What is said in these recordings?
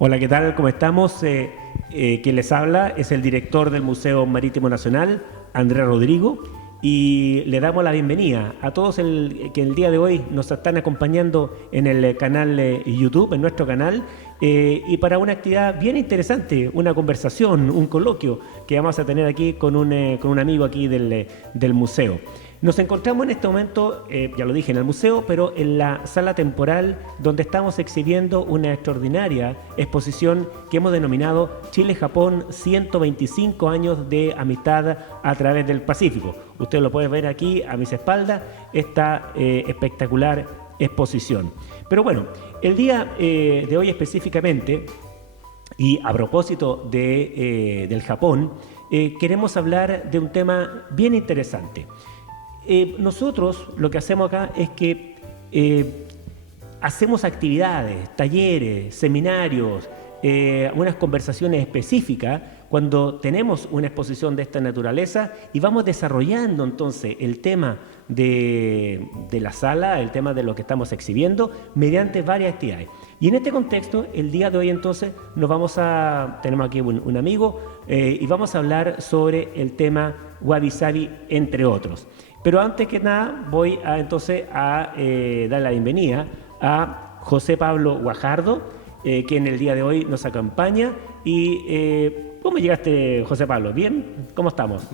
Hola, ¿qué tal? ¿Cómo estamos? Quien les habla es el director del Museo Marítimo Nacional, Andrés Rodrigo, y le damos la bienvenida a todos que el día de hoy nos están acompañando en el canal YouTube, en nuestro canal, y para una actividad bien interesante, una conversación, un coloquio que vamos a tener aquí con un amigo aquí del museo. Nos encontramos en este momento, ya lo dije, en el museo, pero en la sala temporal donde estamos exhibiendo una extraordinaria exposición que hemos denominado Chile-Japón 125 años de amistad a través del Pacífico. Usted lo puede ver aquí a mis espaldas, esta espectacular exposición. Pero bueno, el día de hoy específicamente, y a propósito del Japón, queremos hablar de un tema bien interesante. Nosotros lo que hacemos acá es que hacemos actividades, talleres, seminarios, unas conversaciones específicas cuando tenemos una exposición de esta naturaleza y vamos desarrollando entonces el tema de la sala, el tema de lo que estamos exhibiendo mediante varias actividades. Y en este contexto, el día de hoy entonces tenemos aquí un amigo y vamos a hablar sobre el tema Wabi Sabi, entre otros. Pero antes que nada voy entonces a dar la bienvenida a José Pablo Guajardo, que en el día de hoy nos acompaña. Y ¿cómo llegaste, José Pablo? ¿Bien? ¿Cómo estamos?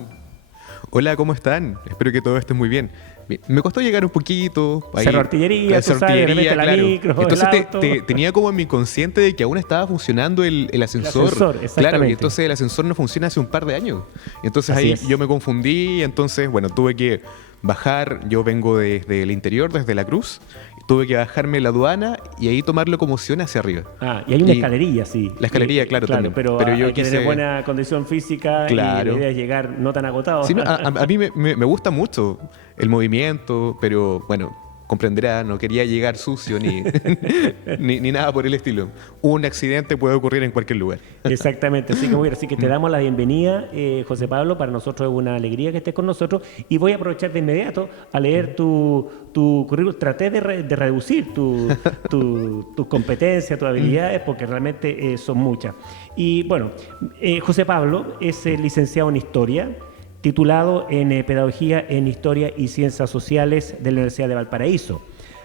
Hola, ¿cómo están? Espero que todo esté muy bien. Bien, me costó llegar un poquito. Cerro Artillería, tú sabes, de repente la micro, entonces el auto. tenía como en mi inconsciente de que aún estaba funcionando el ascensor. El ascensor, exactamente. Claro, y entonces el ascensor no funciona hace un par de años. Entonces Así ahí es. yo me confundí, entonces, bueno, tuve que bajar. Yo vengo desde el interior, desde La Cruz. Tuve que bajarme la aduana y ahí tomar locomoción hacia arriba. Ah, y hay una escalerilla, sí. La escalerilla, claro, también. Pero yo hay que tener buena condición física y la idea es llegar no tan agotado. Sí, no, a mí me gusta mucho el movimiento, pero bueno, comprenderá, no quería llegar sucio ni nada por el estilo. Un accidente puede ocurrir en cualquier lugar. Exactamente, así que te damos la bienvenida, José Pablo. Para nosotros es una alegría que estés con nosotros y voy a aprovechar de inmediato a leer tu currículum. Traté de reducir tus competencias, tus habilidades, porque realmente son muchas. Y bueno, José Pablo es licenciado en Historia, titulado en Pedagogía en Historia y Ciencias Sociales de la Universidad de Valparaíso.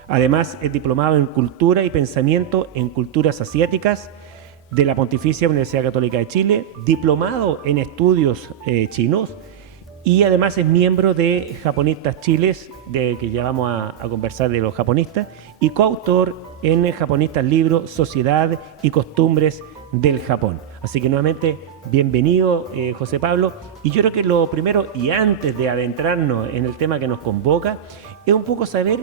Además, es diplomado en Cultura y Pensamiento en Culturas Asiáticas de la Pontificia Universidad Católica de Chile, diplomado en Estudios Chinos, y además es miembro de Japonistas Chiles, que ya vamos a conversar de los japonistas, y coautor en Japonistas Libro, Sociedad y Costumbres del Japón. Así que nuevamente, bienvenido, José Pablo. Y yo creo que lo primero, y antes de adentrarnos en el tema que nos convoca, es un poco saber,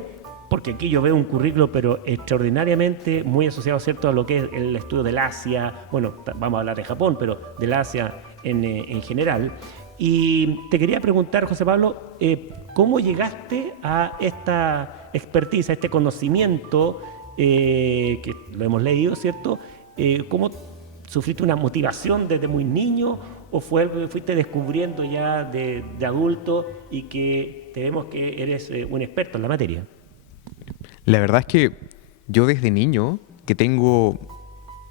porque aquí yo veo un currículo, pero extraordinariamente muy asociado, ¿cierto?, a lo que es el estudio del Asia. Bueno, vamos a hablar de Japón, pero del Asia en general. Y te quería preguntar, José Pablo, ¿cómo llegaste a esta expertise, a este conocimiento que lo hemos leído, ¿cierto? ¿Cómo sufriste una motivación desde muy niño o fue algo que fuiste descubriendo ya de adulto y que te vemos que eres un experto en la materia? La verdad es que yo desde niño que tengo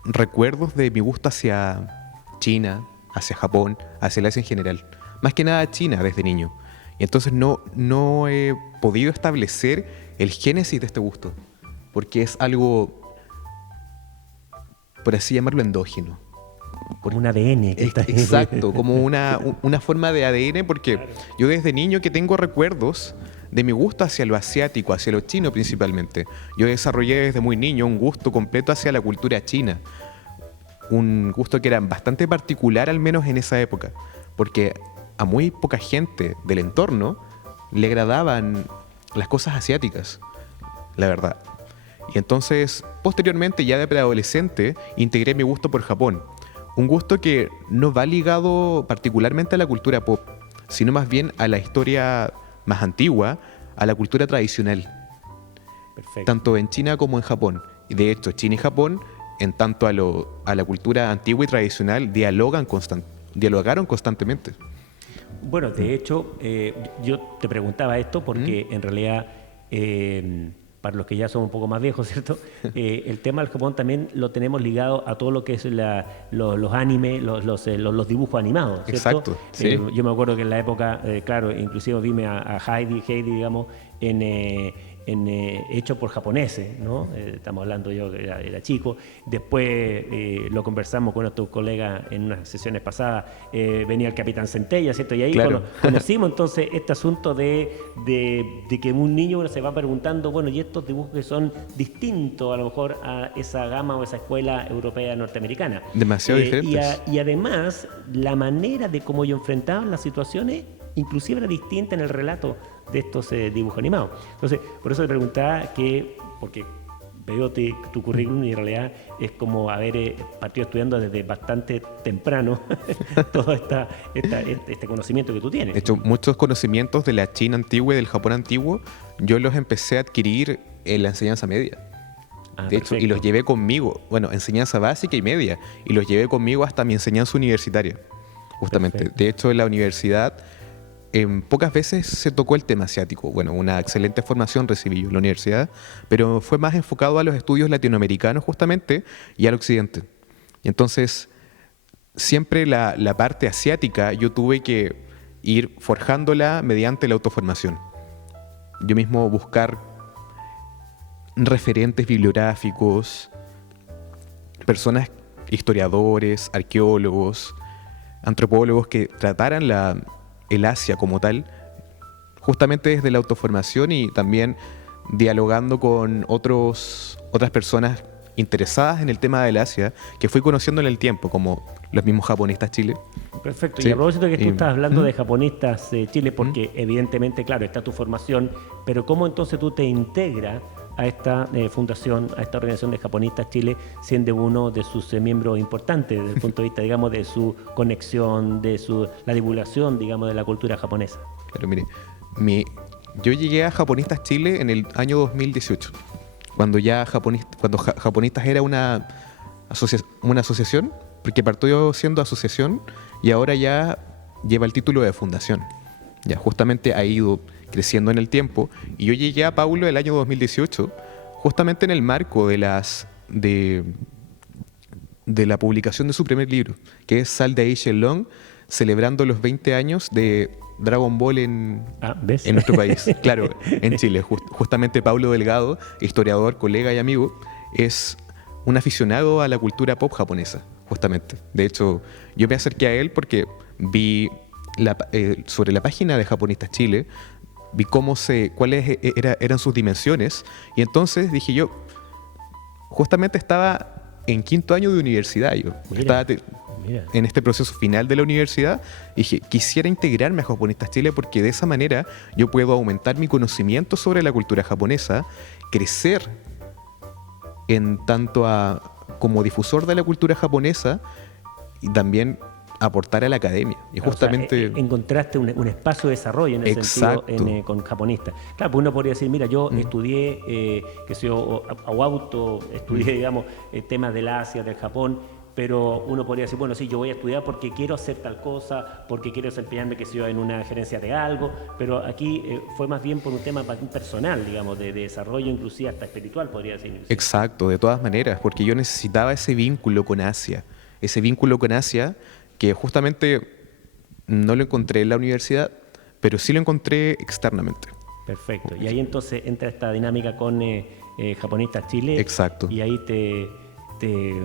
recuerdos de mi gusto hacia China, hacia Japón, hacia el Asia en general. Más que nada China desde niño. Y entonces no he podido establecer el génesis de este gusto. Porque es algo, por así llamarlo, endógeno. Como un ADN. Exacto, como una forma de ADN, porque Claro. yo desde niño que tengo recuerdos de mi gusto hacia lo asiático, hacia lo chino principalmente. Yo desarrollé desde muy niño un gusto completo hacia la cultura china. Un gusto que era bastante particular, al menos en esa época, porque a muy poca gente del entorno le agradaban las cosas asiáticas, la verdad. Y entonces, posteriormente, ya de preadolescente, integré mi gusto por Japón. Un gusto que no va ligado particularmente a la cultura pop, sino más bien a la historia más antigua, a la cultura tradicional, Perfecto. tanto en China como en Japón. Y de hecho, China y Japón, en tanto a la cultura antigua y tradicional, dialogaron constantemente. Bueno, de hecho, yo te preguntaba esto porque en realidad para los que ya somos un poco más viejos, ¿cierto? El tema del Japón también lo tenemos ligado a todo lo que es los animes, los dibujos animados, ¿cierto? Exacto, sí. Yo me acuerdo que en la época, claro, inclusive vime a Heidi, digamos, hecho por japoneses, ¿no? Estamos hablando, yo que era chico. Después lo conversamos con nuestros colegas en unas sesiones pasadas. Venía el Capitán Centella, ¿cierto? Y ahí Claro. conocimos entonces este asunto de que un niño se va preguntando, bueno, y estos dibujos que son distintos a lo mejor a esa gama o esa escuela europea norteamericana. Demasiado diferentes. Y además, la manera de cómo ellos enfrentaban las situaciones inclusive era distinta en el relato de estos dibujos animados. Entonces, por eso le preguntaba porque veo tu currículum y en realidad es como haber partido estudiando desde bastante temprano todo este conocimiento que tú tienes. De hecho, muchos conocimientos de la China antigua y del Japón antiguo, yo los empecé a adquirir en la enseñanza media. De hecho, y los llevé conmigo, bueno, enseñanza básica y media, y los llevé conmigo hasta mi enseñanza universitaria, justamente. Perfecto. De hecho, en la universidad, pocas veces se tocó el tema asiático. Bueno, una excelente formación recibí yo en la universidad, pero fue más enfocado a los estudios latinoamericanos justamente y al occidente. Y entonces, siempre la parte asiática yo tuve que ir forjándola mediante la autoformación. Yo mismo buscar referentes bibliográficos, personas, historiadores, arqueólogos, antropólogos que trataran el Asia como tal, justamente desde la autoformación y también dialogando con otras personas interesadas en el tema del Asia, que fui conociendo en el tiempo, como los mismos japonistas Chile. Perfecto. Sí. Y a propósito que tú Y- estás hablando de japonistas Chile, porque evidentemente, claro, está tu formación, pero ¿cómo entonces tú te integras a esta fundación, a esta organización de japonistas Chile, siendo uno de sus miembros importantes desde el punto de vista, digamos, de su conexión, la divulgación, digamos, de la cultura japonesa? Claro, mire, yo llegué a Japonistas Chile en el año 2018, cuando ya Japonistas era una asociación, porque partió siendo asociación y ahora ya lleva el título de fundación. Ya justamente ha ido creciendo en el tiempo y yo llegué a Paulo el año 2018, justamente en el marco de la publicación de su primer libro, que es Sal de Shenlong, celebrando los 20 años de Dragon Ball ¿Ves? en nuestro país. Claro, en Chile. Justamente Paulo Delgado, historiador, colega y amigo, es un aficionado a la cultura pop japonesa, justamente. De hecho, yo me acerqué a él porque vi sobre la página de Japonistas Chile, vi cuáles eran sus dimensiones, y entonces dije yo, justamente estaba en 5º año de universidad, Mira. en este proceso final de la universidad, y dije, quisiera integrarme a Japonistas Chile porque de esa manera yo puedo aumentar mi conocimiento sobre la cultura japonesa, crecer en tanto como difusor de la cultura japonesa y también aportar a la academia. Y justamente... O sea, encontraste un espacio de desarrollo en ese Exacto. sentido con japonistas. Claro, pues uno podría decir, mira, yo estudié, estudié, digamos, temas del Asia, del Japón, pero uno podría decir, bueno, sí, yo voy a estudiar porque quiero hacer tal cosa, porque quiero desempeñarme, que sé yo, en una gerencia de algo, pero aquí fue más bien por un tema personal, digamos, de desarrollo, inclusive hasta espiritual, podría decir. Exacto, de todas maneras, porque yo necesitaba ese vínculo con Asia que justamente no lo encontré en la universidad, pero sí lo encontré externamente. Perfecto. Y ahí entonces entra esta dinámica con Japonistas Chile. Exacto. Y ahí te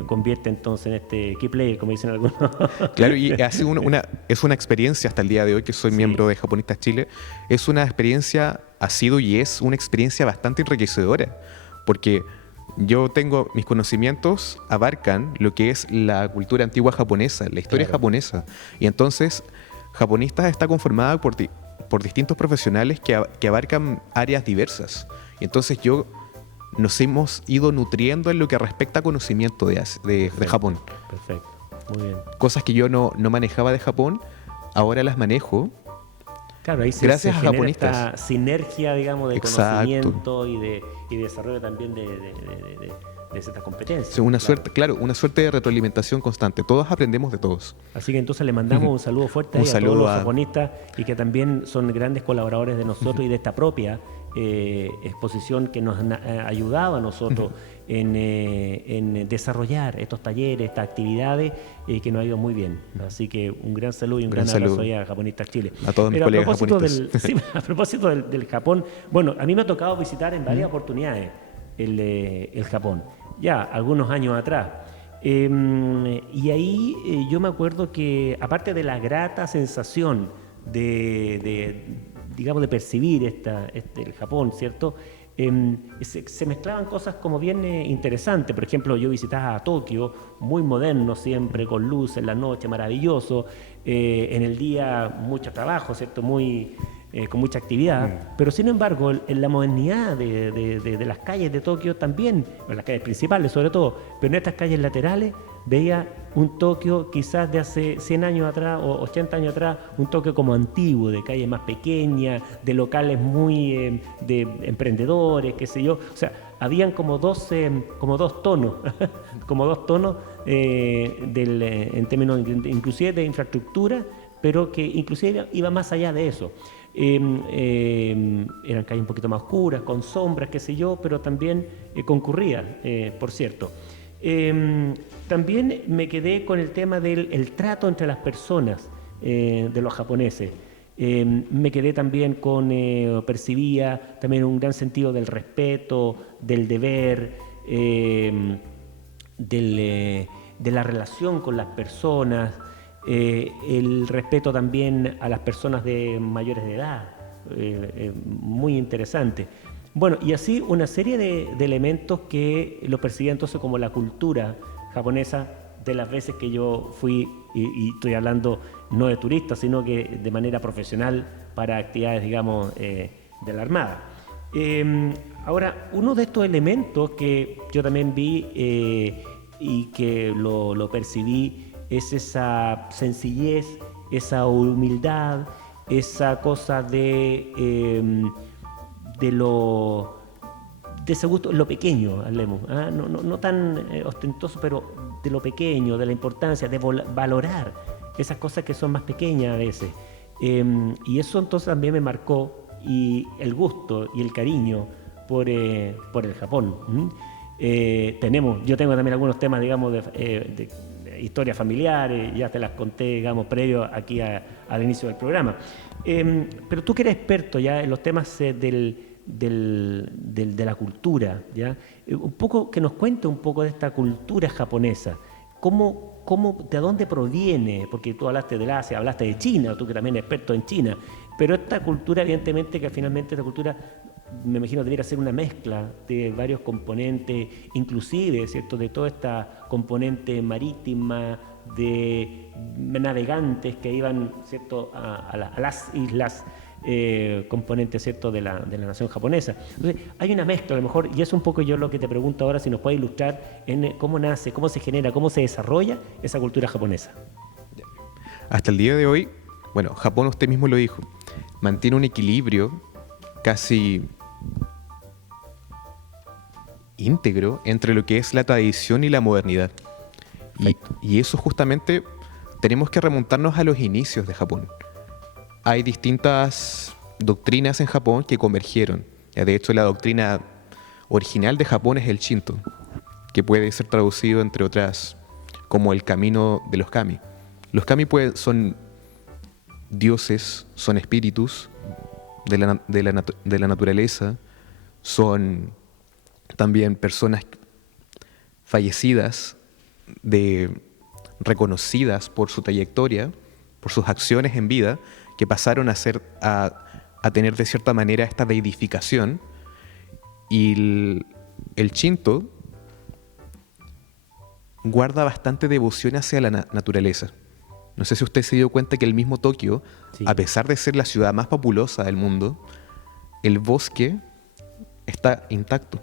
convierte entonces en este key player, como dicen algunos. Claro, y es una experiencia hasta el día de hoy que soy miembro de Japonistas Chile, es una experiencia, ha sido y es una experiencia bastante enriquecedora, porque yo tengo, mis conocimientos abarcan lo que es la cultura antigua japonesa, la historia japonesa, y entonces Japonistas está conformada por distintos profesionales que abarcan áreas diversas, y entonces nos hemos ido nutriendo en lo que respecta a conocimiento de Japón. Perfecto, muy bien. Cosas que yo no manejaba de Japón, ahora las manejo. Claro, ahí Gracias se a genera japonistas. esta sinergia, digamos, de Exacto. conocimiento y de desarrollo también de ciertas competencias. Una suerte de retroalimentación constante. Todos aprendemos de todos. Así que entonces le mandamos un saludo fuerte Un ahí a saludo todos los a- japonistas y que también son grandes colaboradores de nosotros y de esta propia exposición que nos ha ayudado a nosotros en desarrollar estos talleres, estas actividades que nos ha ido muy bien. Así que un gran saludo y un gran abrazo ahí a Japonistas Chile. A todos mis colegas japonistas. A propósito del Japón, bueno, a mí me ha tocado visitar en varias oportunidades el Japón, ya algunos años atrás. Y ahí yo me acuerdo que, aparte de la grata sensación digamos, de percibir el Japón, ¿cierto? Se mezclaban cosas como bien interesantes. Por ejemplo, yo visitaba a Tokio, muy moderno siempre, con luz en la noche, maravilloso. En el día mucho trabajo, ¿cierto? Con mucha actividad. Pero sin embargo, en la modernidad de las calles de Tokio también, en las calles principales sobre todo, pero en estas calles laterales, veía un Tokio quizás de hace 100 años atrás o 80 años atrás, un Tokio como antiguo, de calles más pequeñas, de locales muy de emprendedores, qué sé yo. O sea, habían como dos tonos, como dos tonos en términos inclusive de infraestructura, pero que inclusive iba más allá de eso. Eran calles un poquito más oscuras, con sombras, qué sé yo, pero también concurridas, por cierto. También me quedé con el tema del trato entre las personas de los japoneses. Me quedé también percibía también un gran sentido del respeto, del deber, de la relación con las personas, el respeto también a las personas de mayores de edad, muy interesante. Bueno, y así una serie de elementos que lo percibía entonces como la cultura japonesa de las veces que yo fui, y estoy hablando no de turistas, sino que de manera profesional para actividades, digamos, de la Armada. Ahora, uno de estos elementos que yo también vi y que lo percibí es esa sencillez, esa humildad, esa cosa de ese gusto, lo pequeño, hablemos, no tan ostentoso, pero de lo pequeño, de la importancia, de valorar esas cosas que son más pequeñas a veces. Y eso entonces también me marcó, y el gusto y el cariño por el Japón. Yo tengo también algunos temas, digamos, de historias familiares, ya te las conté, digamos, previo aquí al inicio del programa. Pero tú que eres experto ya en los temas de la cultura, ¿ya? Un poco que nos cuente un poco de esta cultura japonesa. ¿De dónde proviene? Porque tú hablaste del Asia, hablaste de China, tú que también eres experto en China, pero esta cultura, evidentemente, que finalmente esta cultura, me imagino, debería ser una mezcla de varios componentes, inclusive, ¿cierto?, de toda esta componente marítima, de navegantes que iban, ¿cierto?, a las islas componentes, ¿cierto?, de la nación japonesa. Entonces, hay una mezcla a lo mejor, y es un poco yo lo que te pregunto ahora, si nos puedes ilustrar en cómo nace, cómo se genera, cómo se desarrolla esa cultura japonesa. Hasta el día de hoy, bueno, Japón, usted mismo lo dijo, mantiene un equilibrio casi íntegro entre lo que es la tradición y la modernidad. Y eso justamente tenemos que remontarnos a los inicios de Japón. Hay distintas doctrinas en Japón que convergieron. De hecho, la doctrina original de Japón es el Shinto, que puede ser traducido, entre otras, como el camino de los kami. Los kami son dioses, son espíritus de la naturaleza, son también personas fallecidas, reconocidas por su trayectoria, por sus acciones en vida, que pasaron a tener de cierta manera esta deidificación. Y el Shinto guarda bastante devoción hacia la naturaleza. No sé si usted se dio cuenta que el mismo Tokio, sí, a pesar de ser la ciudad más populosa del mundo, el bosque está intacto.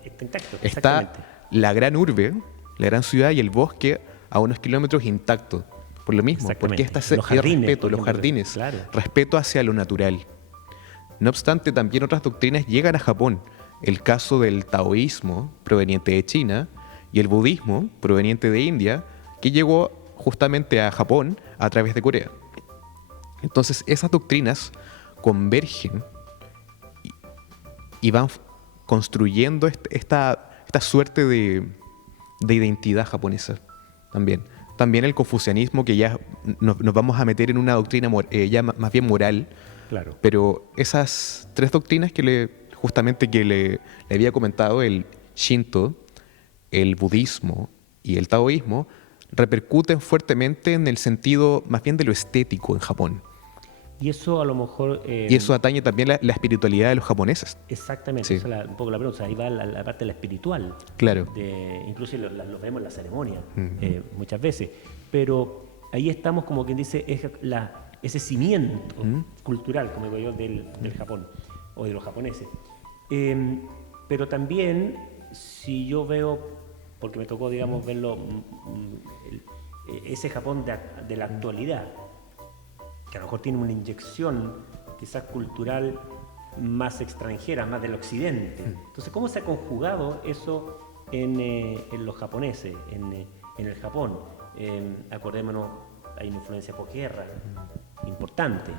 Está la gran urbe, la gran ciudad, y el bosque a unos kilómetros intacto. Por lo mismo, porque está ese respeto, los jardines, claro, respeto hacia lo natural. No obstante, también otras doctrinas llegan a Japón. El caso del taoísmo, proveniente de China, y el budismo, proveniente de India, que llegó justamente a Japón a través de Corea. Entonces, esas doctrinas convergen y van construyendo esta suerte de identidad japonesa también. También el confucianismo, que ya nos vamos a meter en una doctrina ya más bien moral, Claro. pero esas tres doctrinas justamente que le había comentado, el Shinto, el budismo y el taoísmo, repercuten fuertemente en el sentido más bien de lo estético en Japón. Y eso a lo mejor... Y eso atañe también la espiritualidad de los japoneses. Exactamente, Sí. esa es un poco la pregunta. O sea, ahí va la parte de la espiritual. Claro. Incluso lo vemos en la ceremonia Ujú. muchas veces. Pero ahí estamos, como quien dice, ese cimiento cultural, como digo yo, del Japón o de los japoneses. Pero también, si yo veo, porque me tocó, digamos, verlo, ese Japón de la actualidad, que a lo mejor tiene una inyección quizás cultural más extranjera, más del occidente. Entonces, ¿cómo se ha conjugado eso en los japoneses, en el Japón? Acordémonos, hay una influencia posguerra importante.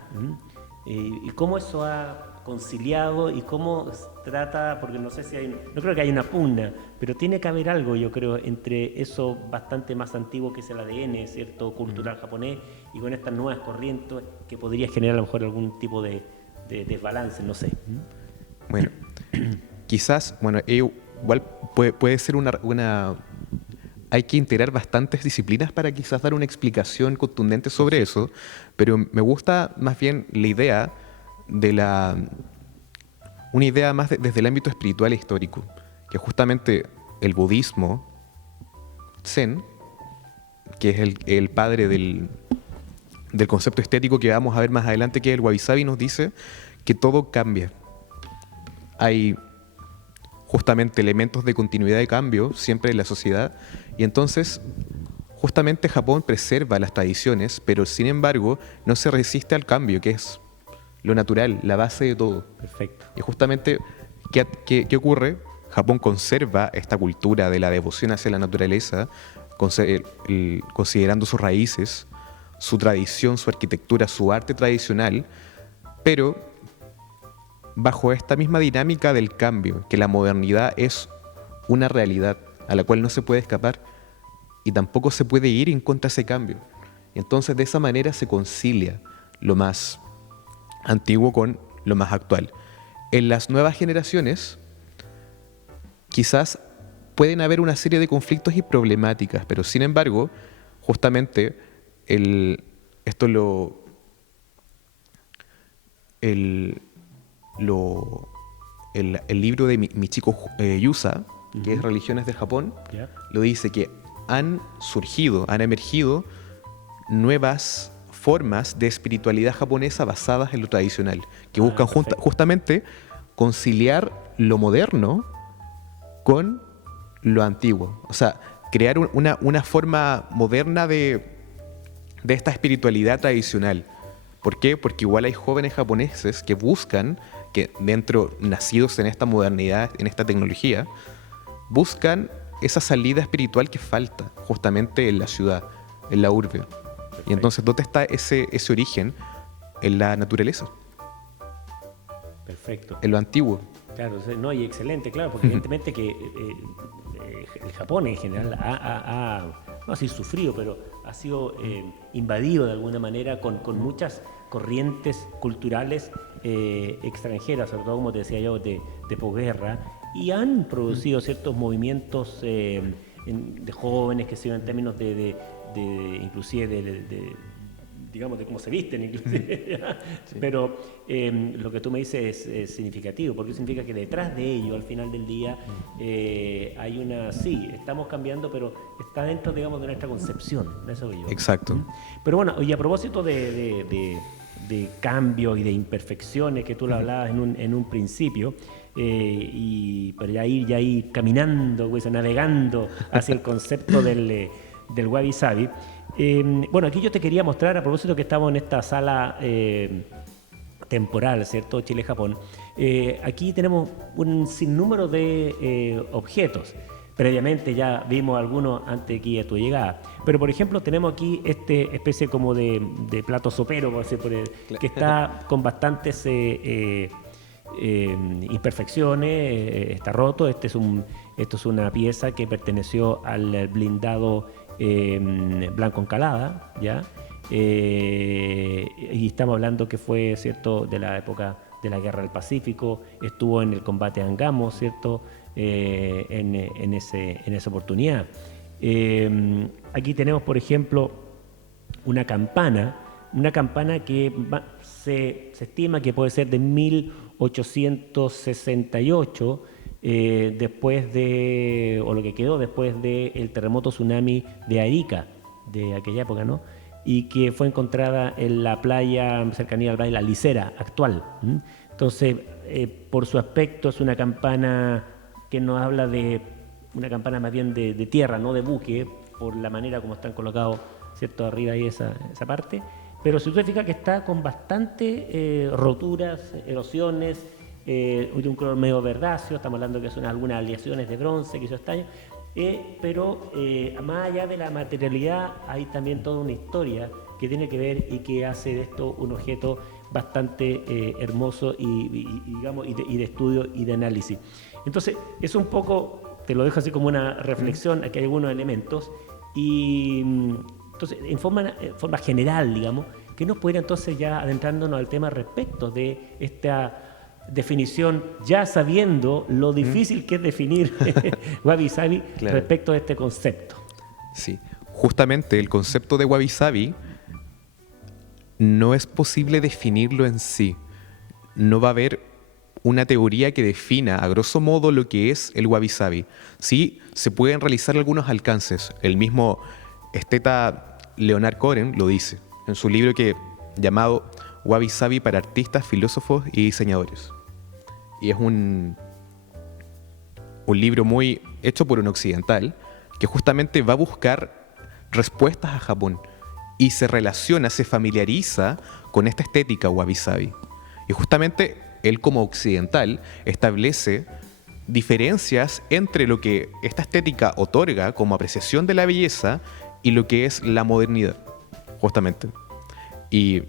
Y cómo eso ha conciliado y cómo trata, porque no sé si no creo que haya una pugna, pero tiene que haber algo, yo creo, entre eso bastante más antiguo que es el ADN, ¿cierto?, cultural japonés, y con estas nuevas corrientes que podría generar a lo mejor algún tipo de desbalance, no sé. Bueno, quizás, igual puede ser hay que integrar bastantes disciplinas para quizás dar una explicación contundente sobre eso, pero me gusta más bien la idea una idea más desde el ámbito espiritual e histórico, que justamente el budismo Zen, que es el padre del concepto estético que vamos a ver más adelante, que es el Wabi-Sabi, nos dice que todo cambia. Hay justamente elementos de continuidad de cambio siempre en la sociedad, y entonces justamente Japón preserva las tradiciones, pero sin embargo no se resiste al cambio, que es lo natural, la base de todo. Perfecto. Y justamente, ¿qué ocurre? Japón conserva esta cultura de la devoción hacia la naturaleza, considerando sus raíces, su tradición, su arquitectura, su arte tradicional, pero bajo esta misma dinámica del cambio, que la modernidad es una realidad a la cual no se puede escapar y tampoco se puede ir en contra de ese cambio. Y entonces de esa manera se concilia lo más antiguo con lo más actual. En las nuevas generaciones quizás pueden haber una serie de conflictos y problemáticas, pero sin embargo, justamente el libro de Michiko Yusa, que es Religiones del Japón, ¿Ya? lo dice que han emergido nuevas formas de espiritualidad japonesa basadas en lo tradicional, que buscan justamente conciliar lo moderno con lo antiguo. O sea, crear una forma moderna de esta espiritualidad tradicional. ¿Por qué? Porque igual hay jóvenes japoneses que buscan, que nacidos en esta modernidad, en esta tecnología, buscan esa salida espiritual que falta justamente en la ciudad, en la urbe. Y entonces, ¿dónde está ese origen? En la naturaleza. Perfecto. En lo antiguo. Claro, no, y excelente, claro, porque evidentemente que el Japón en general no así sufrido, pero ha sido invadido de alguna manera con muchas corrientes culturales extranjeras, sobre todo, como te decía yo, de posguerra, y han producido ciertos movimientos de jóvenes que se en términos inclusive digamos, de cómo se visten, inclusive. Sí. Pero lo que tú me dices es significativo, porque significa que detrás de ello, al final del día, hay sí, estamos cambiando, pero está dentro, digamos, de nuestra concepción, de eso que yo. Exacto. Pero bueno, y a propósito de cambios y de imperfecciones que tú lo hablabas en un principio, pero ya ir caminando, pues, navegando hacia el concepto del Wabi-Sabi. Bueno, aquí yo te quería mostrar, a propósito que estamos en esta sala temporal, ¿cierto? Chile-Japón. Aquí tenemos un sinnúmero de objetos. Previamente ya vimos algunos antes de tu llegada. Pero, por ejemplo, tenemos aquí especie como de plato sopero, por decir, que está con bastantes imperfecciones, está roto. Esto es una pieza que perteneció al blindado Blanco Encalada, ¿ya? Y estamos hablando que fue, ¿cierto?, de la época de la Guerra del Pacífico, estuvo en el combate de Angamos, ¿cierto?, en esa oportunidad. Aquí tenemos, por ejemplo, una campana que se estima que puede ser de 1868, después de, o lo que quedó después del terremoto tsunami de Arica, de aquella época, ¿no? Y que fue encontrada en la playa cercanía al Valle de la Licera actual. Entonces, por su aspecto es una campana que nos habla de una campana más bien de tierra, no de buque, por la manera como están colocados, ¿cierto?, arriba ahí esa parte. Pero si usted fija que está con bastante roturas, erosiones, de un color medio verdáceo, estamos hablando que son algunas aleaciones de bronce que hizo estaño, pero más allá de la materialidad hay también toda una historia que tiene que ver y que hace de esto un objeto bastante hermoso y de estudio y de análisis. Entonces, es un poco, te lo dejo así como una reflexión, aquí hay algunos elementos, y entonces, en forma general, digamos, que nos pudiera entonces ya adentrándonos al tema respecto de esta definición, ya sabiendo lo difícil que es definir Wabi Sabi, claro, respecto de este concepto. Sí, justamente el concepto de Wabi Sabi no es posible definirlo en sí. No va a haber una teoría que defina a grosso modo lo que es el Wabi Sabi. Sí, se pueden realizar algunos alcances. El mismo esteta Leonard Cohen lo dice en su libro llamado Wabi Sabi para artistas, filósofos y diseñadores. Y es un libro muy hecho por un occidental que justamente va a buscar respuestas a Japón y se relaciona, se familiariza con esta estética Wabi Sabi. Y justamente él como occidental establece diferencias entre lo que esta estética otorga como apreciación de la belleza y lo que es la modernidad, justamente. Y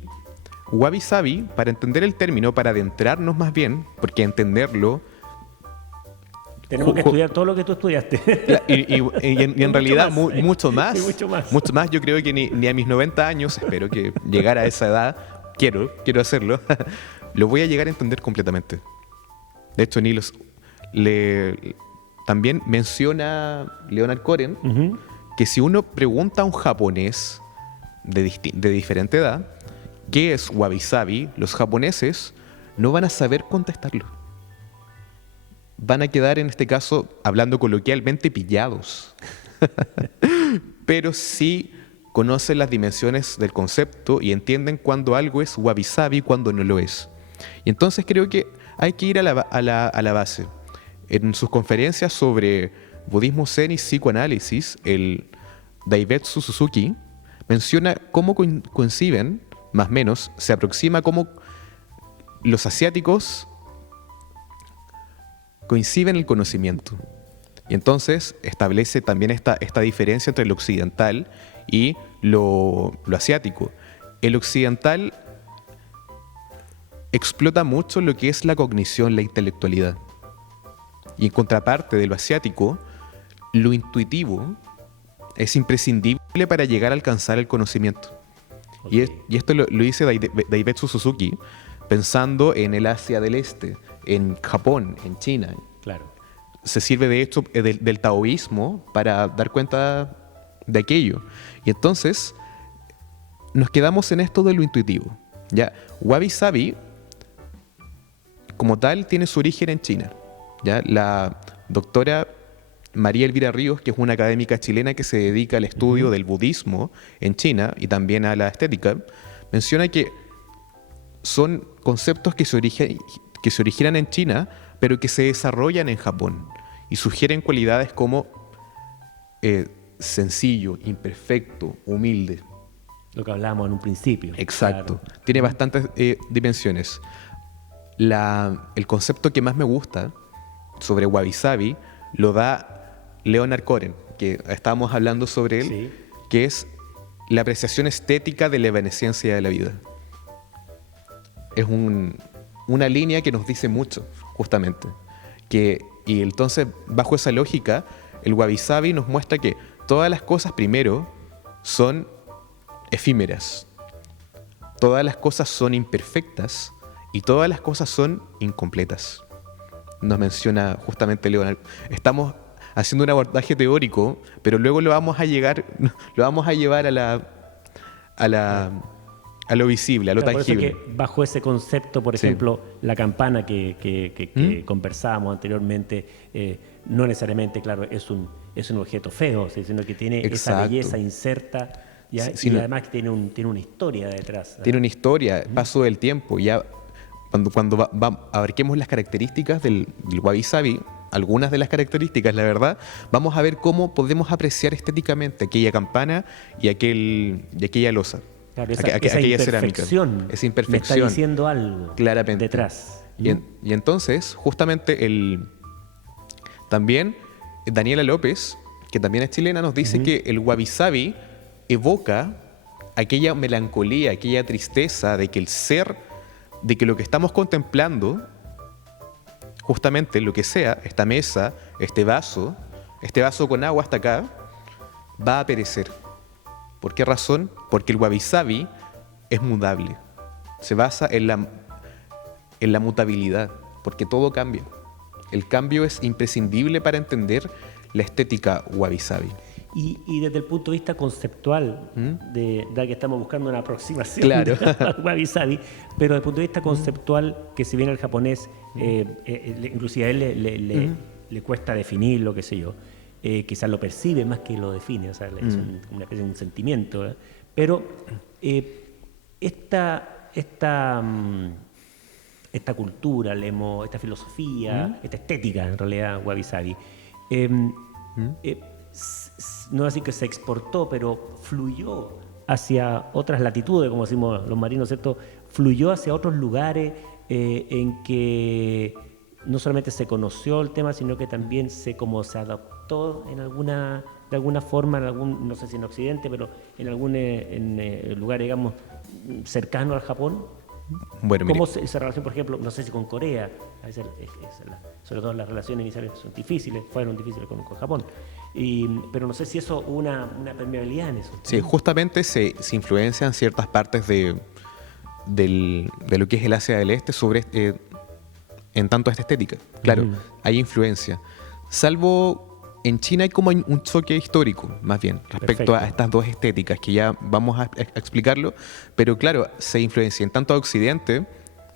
Wabi Sabi, para entender el término, para adentrarnos más bien, porque entenderlo... Tenemos que estudiar todo lo que tú estudiaste. Y en realidad mucho más. Sí, mucho más. Mucho más. Yo creo que ni a mis 90 años, espero que llegar a esa edad, quiero hacerlo, lo voy a llegar a entender completamente. De hecho, también menciona Leonard Cohen que si uno pregunta a un japonés de diferente edad qué es Wabi Sabi, los japoneses no van a saber contestarlo. Van a quedar, en este caso, hablando coloquialmente, pillados. Pero sí conocen las dimensiones del concepto y entienden cuándo algo es Wabi Sabi y cuándo no lo es. Y entonces creo que hay que ir a la base. En sus conferencias sobre budismo zen y psicoanálisis, el Daivetsu Suzuki menciona cómo conciben, más o menos, se aproxima cómo los asiáticos coinciden el conocimiento. Y entonces establece también esta diferencia entre lo occidental y lo asiático. El occidental explota mucho lo que es la cognición, la intelectualidad. Y en contraparte de lo asiático, lo intuitivo es imprescindible para llegar a alcanzar el conocimiento. Okay. Y esto lo dice Daivetsu Suzuki pensando en el Asia del Este, en Japón, en China. Claro. Se sirve de hecho del taoísmo para dar cuenta de aquello. Y entonces nos quedamos en esto de lo intuitivo. ¿Ya? Wabi Sabi, como tal, tiene su origen en China. ¿Ya? La doctora María Elvira Ríos, que es una académica chilena que se dedica al estudio del budismo en China y también a la estética, menciona que son conceptos que se originan en China, pero que se desarrollan en Japón y sugieren cualidades como sencillo, imperfecto, humilde. Lo que hablábamos en un principio. Exacto. Claro. Tiene bastantes dimensiones. El concepto que más me gusta sobre Wabi Sabi lo da Leonard Cohen, que estábamos hablando sobre él, sí, que es la apreciación estética de la evanescencia de la vida. Es un una línea que nos dice mucho, justamente. Y entonces, bajo esa lógica, el wabi-sabi nos muestra que todas las cosas, primero, son efímeras. Todas las cosas son imperfectas y todas las cosas son incompletas. Nos menciona justamente Leonard. Estamos haciendo un abordaje teórico, pero luego lo vamos a llevar a lo visible, a lo tangible. Por eso que bajo ese concepto, por ejemplo, la campana que conversábamos anteriormente, no necesariamente, claro, es un objeto feo, sino que tiene esa belleza inserta, ¿ya? Y además que tiene una historia detrás. Tiene una historia, paso del tiempo. Ya cuando abarquemos las características del wabi-sabi, algunas de las características, la verdad, vamos a ver cómo podemos apreciar estéticamente aquella campana y aquella losa. Claro, aquella imperfección, cerámica. Esa imperfección. Me está diciendo algo claramente detrás. Y entonces, justamente, también Daniela López, que también es chilena, nos dice que el wabi-sabi evoca aquella melancolía, aquella tristeza de que de que lo que estamos contemplando, justamente lo que sea, esta mesa, este vaso con agua hasta acá, va a perecer. ¿Por qué razón? Porque el wabi-sabi es mudable. Se basa en la mutabilidad, porque todo cambia. El cambio es imprescindible para entender la estética wabi-sabi. Y desde el punto de vista conceptual, de que estamos buscando una aproximación claro. al wabi-sabi, pero desde el punto de vista conceptual, que si bien el japonés, inclusive a él le cuesta definir lo que sé yo, quizás lo percibe más que lo define, o sea, es una especie de un sentimiento, ¿eh? Pero esta cultura, esta filosofía, esta estética, en realidad, wabi-sabi, no así que se exportó, pero fluyó hacia otras latitudes, como decimos los marinos, ¿cierto? Fluyó hacia otros lugares en que no solamente se conoció el tema, sino que también se adaptó de alguna forma, no sé si en Occidente, pero en algún lugar, digamos, cercano al Japón. Bueno, ¿Cómo esa relación, por ejemplo, no sé si con Corea, a veces sobre todo las relaciones iniciales fueron difíciles con Japón, pero no sé si eso hubo una permeabilidad en eso. Sí, justamente se influencian ciertas partes de lo que es el Asia del Este en tanto a esta estética. Claro, hay influencia. Salvo en China hay como un choque histórico, más bien, respecto a estas dos estéticas, que ya vamos a explicarlo, pero claro, se influencian tanto a Occidente,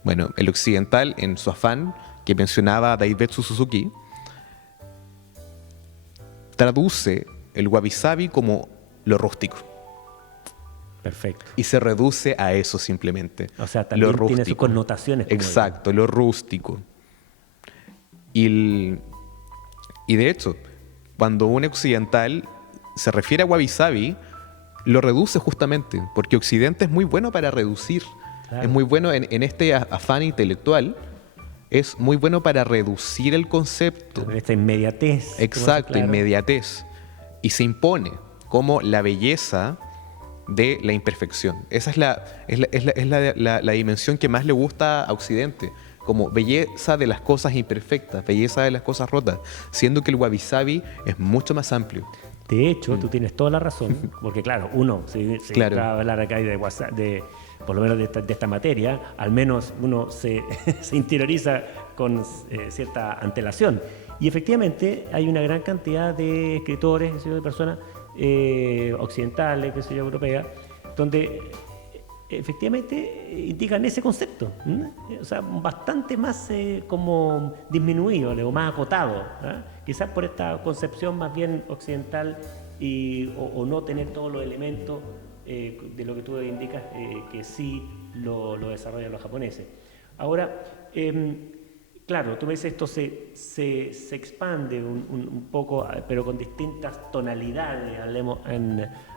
bueno, el occidental en su afán, que mencionaba Daivetsu Suzuki, traduce el wabi-sabi como lo rústico. Perfecto. Y se reduce a eso simplemente. O sea, también lo tiene sus connotaciones. Exacto, lo rústico. Y de hecho, cuando un occidental se refiere a wabi-sabi, lo reduce justamente, porque Occidente es muy bueno para reducir. Claro. Es muy bueno en este afán intelectual, es muy bueno para reducir el concepto. Claro, esta inmediatez. Exacto, claro. Inmediatez. Y se impone como la belleza de la imperfección. Esa es la dimensión que más le gusta a Occidente, como belleza de las cosas imperfectas, belleza de las cosas rotas, siendo que el wabi-sabi es mucho más amplio. De hecho, tú tienes toda la razón, porque claro, si claro. va a hablar acá por lo menos de esta materia, al menos uno se interioriza con cierta antelación. Y efectivamente hay una gran cantidad de escritores, de personas occidentales, europeas, donde efectivamente indican ese concepto, o sea, bastante más como disminuido o más acotado, quizás por esta concepción más bien occidental o no tener todos los elementos de lo que tú indicas que sí lo desarrollan los japoneses. Ahora, claro, tú me dices esto se expande un poco, pero con distintas tonalidades, hablemos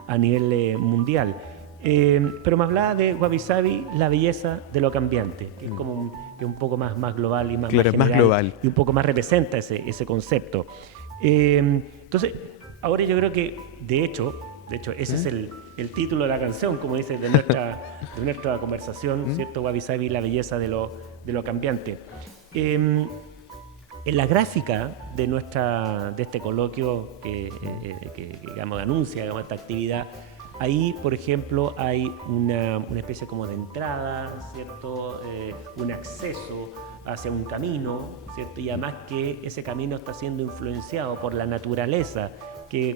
a nivel mundial. Pero me hablaba de wabi-sabi, la belleza de lo cambiante, que es como un poco más global y más general, más global. Y un poco más representa ese concepto. Entonces, ahora yo creo que, de hecho ese es el título de la canción, como dices, de nuestra conversación, ¿cierto? Wabi-sabi, la belleza de lo de lo cambiante. En la gráfica de este coloquio que digamos, anuncia digamos, esta actividad, ahí, por ejemplo, hay una especie como de entrada, ¿cierto? Un acceso hacia un camino, ¿cierto? Y además que ese camino está siendo influenciado por la naturaleza, que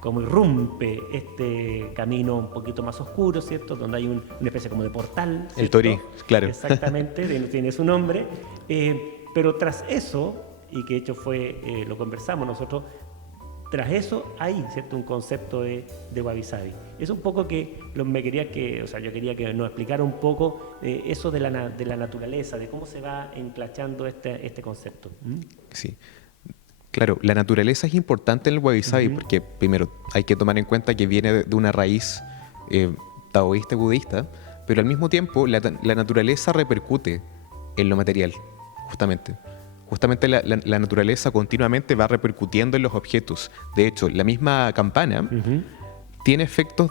como irrumpe este camino un poquito más oscuro, ¿cierto? Donde hay una especie como de portal, ¿cierto? El Torí, claro. Exactamente, tiene su nombre. Pero tras eso, y que de hecho lo conversamos nosotros, tras eso hay, ¿cierto?, un concepto de Wabi Sabi. Es un poco que yo quería que nos explicara un poco eso de la naturaleza, de cómo se va enclachando este concepto. Sí. Claro, la naturaleza es importante en el Wabi Sabi porque, primero, hay que tomar en cuenta que viene de una raíz taoísta y budista, pero al mismo tiempo la naturaleza repercute en lo material, justamente. Justamente la naturaleza continuamente va repercutiendo en los objetos. De hecho, la misma campana tiene efectos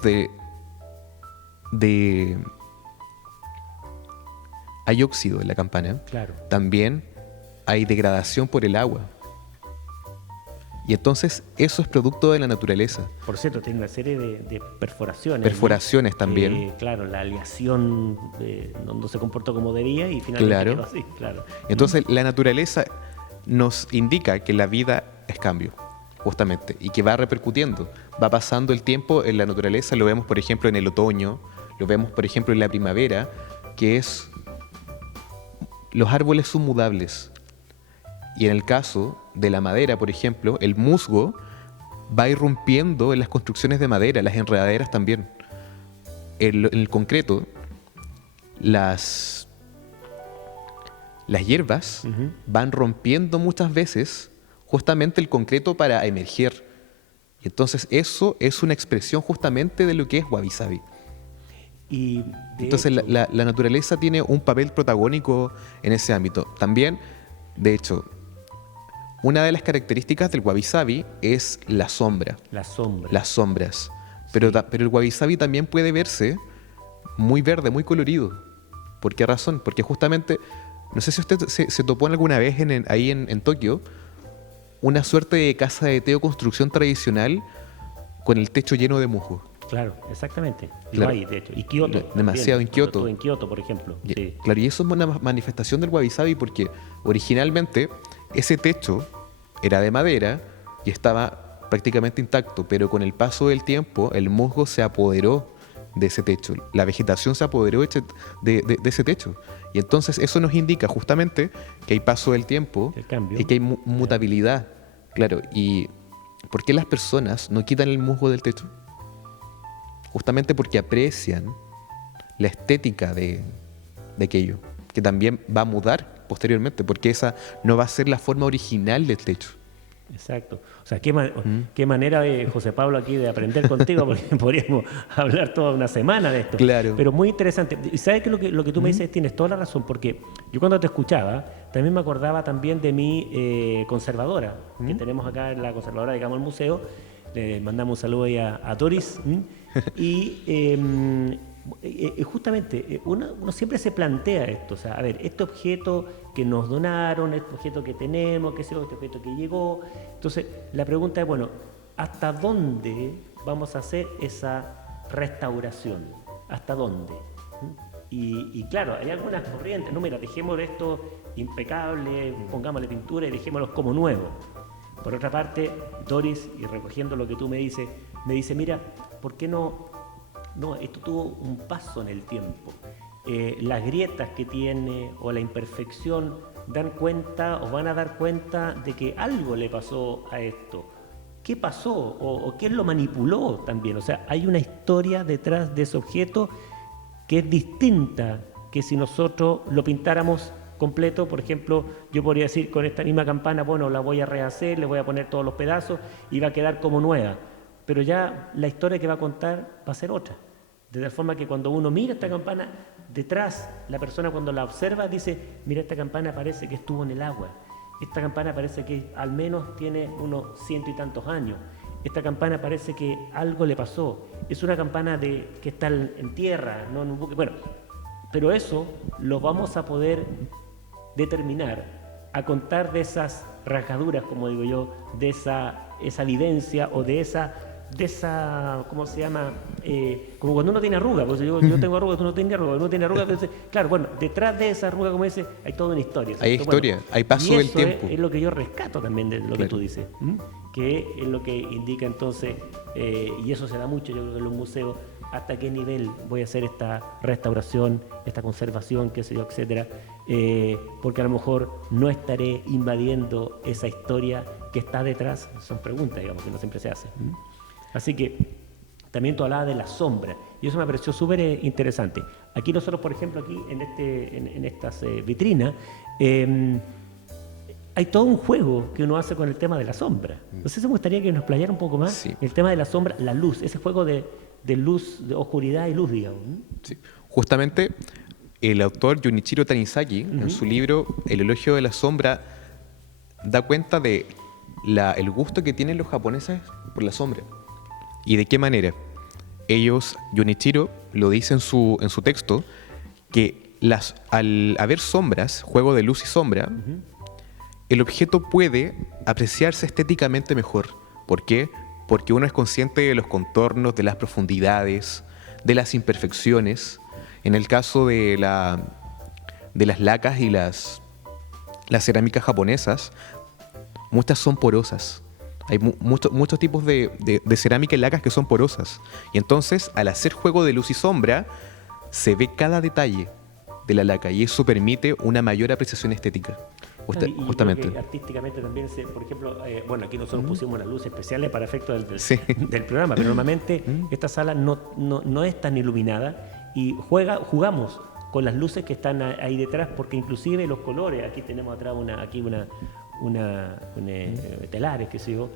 Hay óxido en la campana. Claro. También hay degradación por el agua. Y entonces eso es producto de la naturaleza. Por cierto, tiene una serie de perforaciones. Perforaciones, ¿no? También. Claro, la aleación no se comportó como debía y finalmente quedó así. Claro. Entonces la naturaleza nos indica que la vida es cambio, justamente, y que va repercutiendo. Va pasando el tiempo en la naturaleza, lo vemos por ejemplo en el otoño, lo vemos por ejemplo en la primavera, los árboles son mudables. Y en el caso de la madera, por ejemplo, el musgo va irrumpiendo en las construcciones de madera, las enredaderas también. En el concreto, las hierbas van rompiendo muchas veces justamente el concreto para emerger. Y entonces eso es una expresión justamente de lo que es Wabi Sabi. Y entonces la naturaleza tiene un papel protagónico en ese ámbito. También, de hecho, una de las características del Wabi Sabi es la sombra. La sombra. Las sombras. Pero el Wabi Sabi también puede verse muy verde, muy colorido. ¿Por qué razón? Porque justamente, no sé si usted se topó alguna vez ahí en Tokio, una suerte de casa de té o construcción tradicional con el techo lleno de musgo. Claro, exactamente. Claro. Hay, de hecho. Y Kioto. Demasiado también. en Kioto. En Kioto, por ejemplo. Sí. Claro, y eso es una manifestación del Wabi Sabi porque originalmente ese techo era de madera y estaba prácticamente intacto, pero con el paso del tiempo el musgo se apoderó de ese techo, la vegetación se apoderó de ese techo. Y entonces eso nos indica justamente que hay paso del tiempo y que hay mutabilidad. Claro, y ¿por qué las personas no quitan el musgo del techo? Justamente porque aprecian la estética de aquello, que también va a mudar posteriormente, porque esa no va a ser la forma original del techo. Exacto. O sea, qué manera, José Pablo, aquí de aprender contigo, porque podríamos hablar toda una semana de esto. Claro. Pero muy interesante. Y sabes que lo que tú me dices tienes toda la razón, porque yo cuando te escuchaba, también me acordaba también de mi conservadora, que tenemos acá en la conservadora, digamos, el museo. Le mandamos un saludo ahí a Doris. Y justamente uno siempre se plantea esto, o sea, a ver, este objeto que nos donaron, este objeto que tenemos, este objeto que llegó. Entonces, la pregunta es, bueno, ¿hasta dónde vamos a hacer esa restauración? ¿Hasta dónde? Y claro, hay algunas corrientes, no, mira, dejemos esto impecable, pongámosle pintura y dejémoslo como nuevo. Por otra parte, Doris, y recogiendo lo que tú me dice, mira, ¿por qué no, esto tuvo un paso en el tiempo? Las grietas que tiene o la imperfección dan cuenta o van a dar cuenta de que algo le pasó a esto. ¿Qué pasó? ¿O quién lo manipuló también? O sea, hay una historia detrás de ese objeto que es distinta que si nosotros lo pintáramos completo. Por ejemplo, yo podría decir con esta misma campana, bueno, la voy a rehacer, le voy a poner todos los pedazos y va a quedar como nueva. Pero ya la historia que va a contar va a ser otra. De tal forma que cuando uno mira esta campana, detrás, la persona cuando la observa dice, mira, esta campana parece que estuvo en el agua. Esta campana parece que al menos tiene unos 100 y tantos años. Esta campana parece que algo le pasó. Es una campana que está en tierra, no en un buque. Bueno, Pero eso lo vamos a poder determinar a contar de esas rajaduras, como digo yo, de esa vivencia o de esa, ¿cómo se llama? Como cuando uno tiene arruga, pues yo tengo arruga, tú no tienes arruga, uno tiene arruga, entonces, claro, bueno, detrás de esa arruga, como dice, hay toda una historia. ¿cierto? Hay historia, bueno, hay paso del tiempo. Es lo que yo rescato también de lo que Claro. tú dices, ¿m? Que es lo que indica entonces, y eso se da mucho, yo creo que en los museos, hasta qué nivel voy a hacer esta restauración, esta conservación, qué sé yo, etcétera, porque a lo mejor no estaré invadiendo esa historia que está detrás. Son preguntas, digamos, que no siempre se hacen. Así que también tú hablabas de la sombra, y eso me pareció súper interesante. Aquí nosotros, por ejemplo, aquí en estas vitrinas, hay todo un juego que uno hace con el tema de la sombra. No sé si me gustaría que nos explayara un poco más Sí. el tema de la sombra, la luz, ese juego de luz, de oscuridad y luz, digamos. Sí. Justamente el autor Junichiro Tanizaki, en su libro El elogio de la sombra, da cuenta de el gusto que tienen los japoneses por la sombra. ¿Y de qué manera? Ellos, Junichiro, lo dice en su texto, que al haber sombras, juego de luz y sombra, el objeto puede apreciarse estéticamente mejor. ¿Por qué? Porque uno es consciente de los contornos, de las profundidades, de las imperfecciones. En el caso de las lacas y las cerámicas japonesas, muchas son porosas. Hay muchos tipos de cerámica y lacas que son porosas. Y entonces, al hacer juego de luz y sombra, se ve cada detalle de la laca y eso permite una mayor apreciación estética. Y Justamente. creo que artísticamente también, por ejemplo, bueno, aquí nosotros pusimos las luces especiales para efectos Sí. del programa, pero normalmente esta sala no es tan iluminada y jugamos con las luces que están ahí detrás, porque inclusive los colores, aquí tenemos atrás telares, qué sé yo,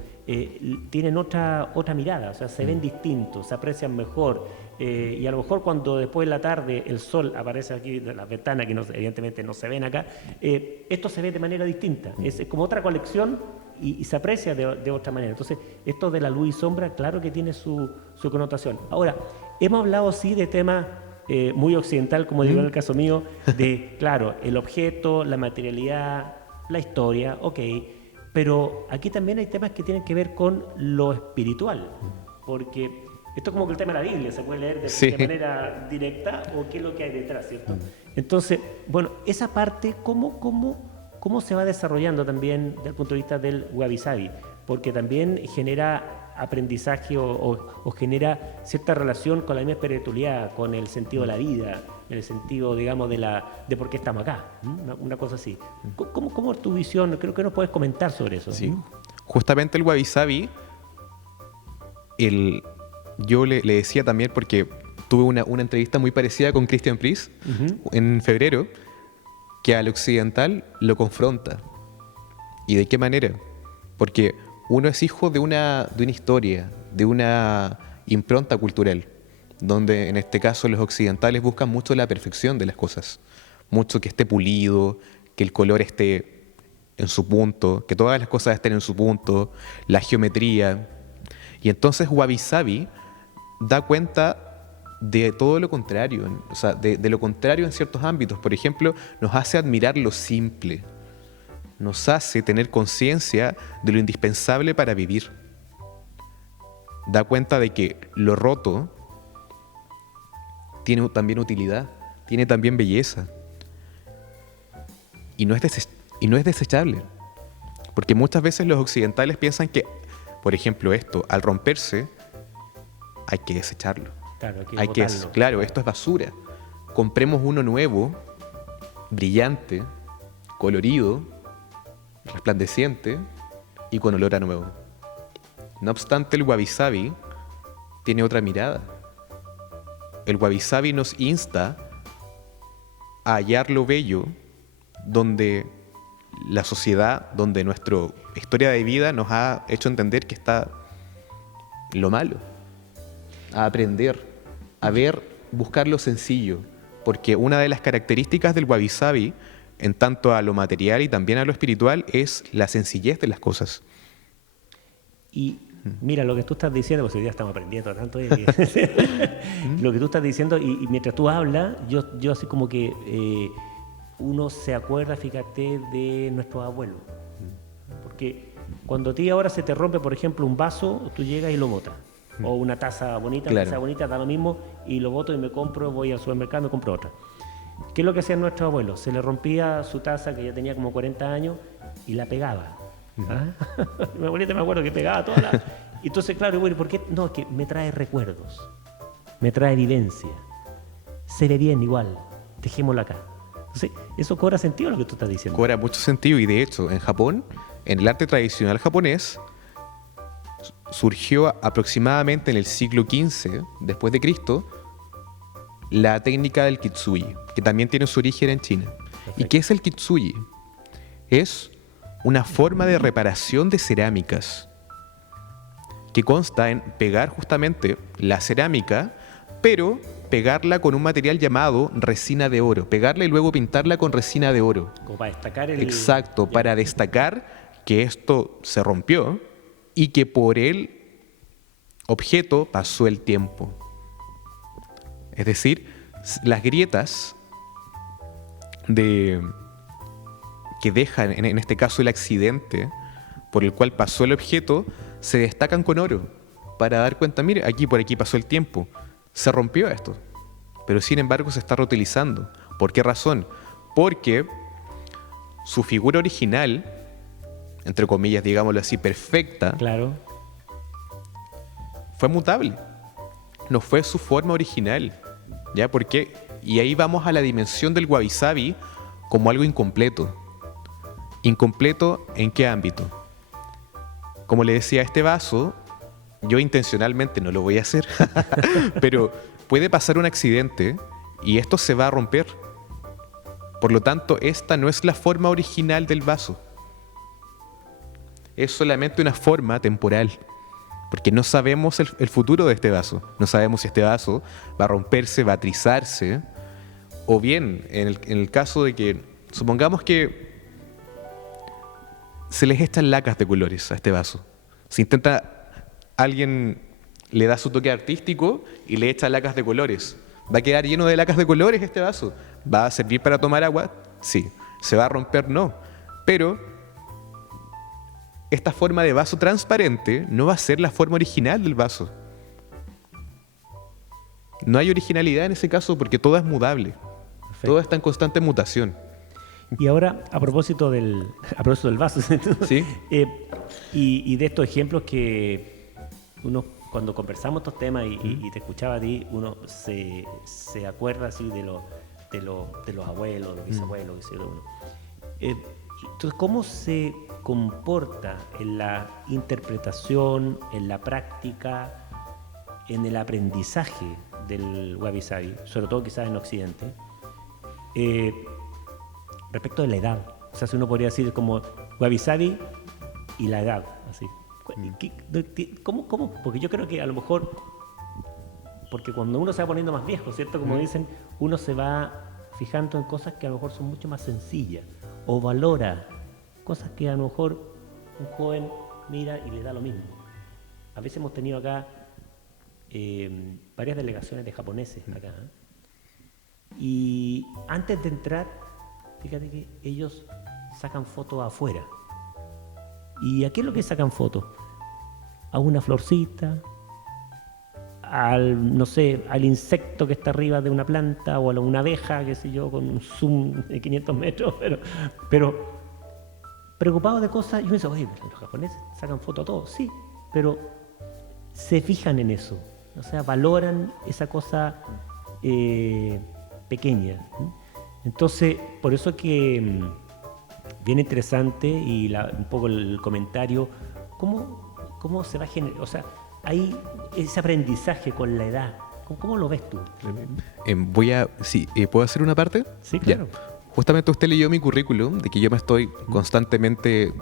tienen otra mirada, o sea, se ven distintos, se aprecian mejor. Y a lo mejor cuando después de la tarde el sol aparece aquí de las ventanas, que evidentemente no se ven acá, esto se ve de manera distinta. Es como otra colección y se aprecia de otra manera. Entonces, esto de la luz y sombra, claro que tiene su connotación. Ahora, hemos hablado sí de temas muy occidental, como digo en el caso mío, de, claro, el objeto, la materialidad, la historia, ok, pero aquí también hay temas que tienen que ver con lo espiritual, porque esto es como que el tema de la Biblia, se puede leer Sí. de manera directa o qué es lo que hay detrás, ¿cierto? Entonces, bueno, esa parte, ¿cómo se va desarrollando también desde el punto de vista del wabi-sabi? Porque también genera aprendizaje o genera cierta relación con la misma espiritualidad, con el sentido de la vida, en el sentido, digamos, de por qué estamos acá, una cosa así. ¿Cómo es tu visión? Creo que nos puedes comentar sobre eso. Sí. Justamente el wabi-sabi, yo le decía también, porque tuve una entrevista muy parecida con Christian Priest en febrero, que al occidental lo confronta. ¿Y de qué manera? Porque uno es hijo de una historia, de una impronta cultural, donde en este caso los occidentales buscan mucho la perfección de las cosas, mucho que esté pulido, que el color esté en su punto, que todas las cosas estén en su punto, la geometría. Y entonces wabi-sabi da cuenta de todo lo contrario, o sea, de lo contrario en ciertos ámbitos. Por ejemplo, nos hace admirar lo simple, nos hace tener conciencia de lo indispensable para vivir. Da cuenta de que lo roto tiene también utilidad, tiene también belleza. Y no es desechable. Porque muchas veces los occidentales piensan que, por ejemplo, esto, al romperse, hay que desecharlo. Claro, Claro, botarlo. esto es basura. Compremos uno nuevo, brillante, colorido, resplandeciente y con olor a nuevo. No obstante, el wabi-sabi tiene otra mirada. El wabi-sabi nos insta a hallar lo bello donde la sociedad, donde nuestra historia de vida nos ha hecho entender que está lo malo. A aprender, a ver, buscar lo sencillo. Porque una de las características del wabi-sabi, en tanto a lo material y también a lo espiritual, es la sencillez de las cosas. Y Mira, lo que tú estás diciendo, pues hoy día estamos aprendiendo tanto, lo que tú estás diciendo, y mientras tú hablas, yo así como que uno se acuerda, fíjate, de nuestros abuelos. Porque cuando a ti ahora se te rompe, por ejemplo, un vaso, tú llegas y lo botas. O una taza bonita, Claro. una taza bonita, da lo mismo, y lo boto y me compro, voy al supermercado y me compro otra. ¿Qué es lo que hacían nuestros abuelos? Se le rompía su taza, que ya tenía como 40 años, y la pegaba. ¿Ah? Mi abuelita me acuerdo que pegaba toda la... Entonces, claro, bueno, ¿por qué? No, que me trae recuerdos, me trae evidencia, se ve bien igual, dejémoslo acá. Entonces, eso cobra sentido lo que tú estás diciendo. Cobra mucho sentido y de hecho en Japón, en el arte tradicional japonés, surgió aproximadamente en el siglo XV después de Cristo la técnica del kitsugi, que también tiene su origen en China. Perfecto. ¿Y qué es el kitsugi? Es una forma de reparación de cerámicas que consta en pegar justamente la cerámica, pero pegarla con un material llamado resina de oro. Pegarla y luego pintarla con resina de oro. Como para destacar el... Exacto, para destacar que esto se rompió y que por el objeto pasó el tiempo. Es decir, las grietas que dejan, en este caso el accidente por el cual pasó el objeto, se destacan con oro para dar cuenta, mire, por aquí pasó el tiempo, se rompió esto, pero sin embargo se está reutilizando. ¿Por qué razón? Porque su figura original, entre comillas, digámoslo así, perfecta, Claro. fue mutable. No fue su forma original. ¿Ya? Porque, y ahí vamos a la dimensión del wabi-sabi como algo incompleto. ¿Incompleto en qué ámbito? Como le decía, este vaso, yo intencionalmente no lo voy a hacer, pero puede pasar un accidente y esto se va a romper. Por lo tanto, esta no es la forma original del vaso. Es solamente una forma temporal. Porque no sabemos el futuro de este vaso. No sabemos si este vaso va a romperse, va a trizarse. O bien, en el caso de que, supongamos que se les echan lacas de colores a este vaso. Se intenta, alguien le da su toque artístico y le echa lacas de colores. ¿Va a quedar lleno de lacas de colores este vaso? ¿Va a servir para tomar agua? Sí. ¿Se va a romper? No. Pero esta forma de vaso transparente no va a ser la forma original del vaso. No hay originalidad en ese caso porque todo es mudable. Perfecto. Todo está en constante mutación. Y ahora, a propósito del vaso, ¿Sí? y de estos ejemplos que uno, cuando conversamos estos temas y te escuchaba a ti, uno se acuerda así de los abuelos, los bisabuelos, qué sé yo, uno. Entonces, ¿cómo se comporta en la interpretación, en la práctica, en el aprendizaje del wabi-sabi, sobre todo quizás en Occidente, respecto de la edad? O sea, si uno podría decir como wabi-sabi y la edad, así. ¿Cómo? Porque yo creo que a lo mejor, porque cuando uno se va poniendo más viejo, ¿cierto? Como dicen, uno se va fijando en cosas que a lo mejor son mucho más sencillas, o valora cosas que a lo mejor un joven mira y le da lo mismo. A veces hemos tenido acá varias delegaciones de japoneses acá, y antes de entrar, fíjate que ellos sacan fotos afuera. ¿Y a qué es lo que sacan fotos? A una florcita, no sé, al insecto que está arriba de una planta, o a una abeja, qué sé yo, con un zoom de 500 metros, pero preocupados de cosas. Y uno dice, oye, los japoneses sacan fotos a todo, sí, pero se fijan en eso, o sea, valoran esa cosa pequeña. Entonces, por eso es que bien interesante y un poco el comentario, ¿cómo se va a generar? O sea, hay ese aprendizaje con la edad. ¿Cómo lo ves tú? ¿Puedo hacer una parte? Sí, claro. Ya. Justamente usted leyó mi currículum, de que yo me estoy constantemente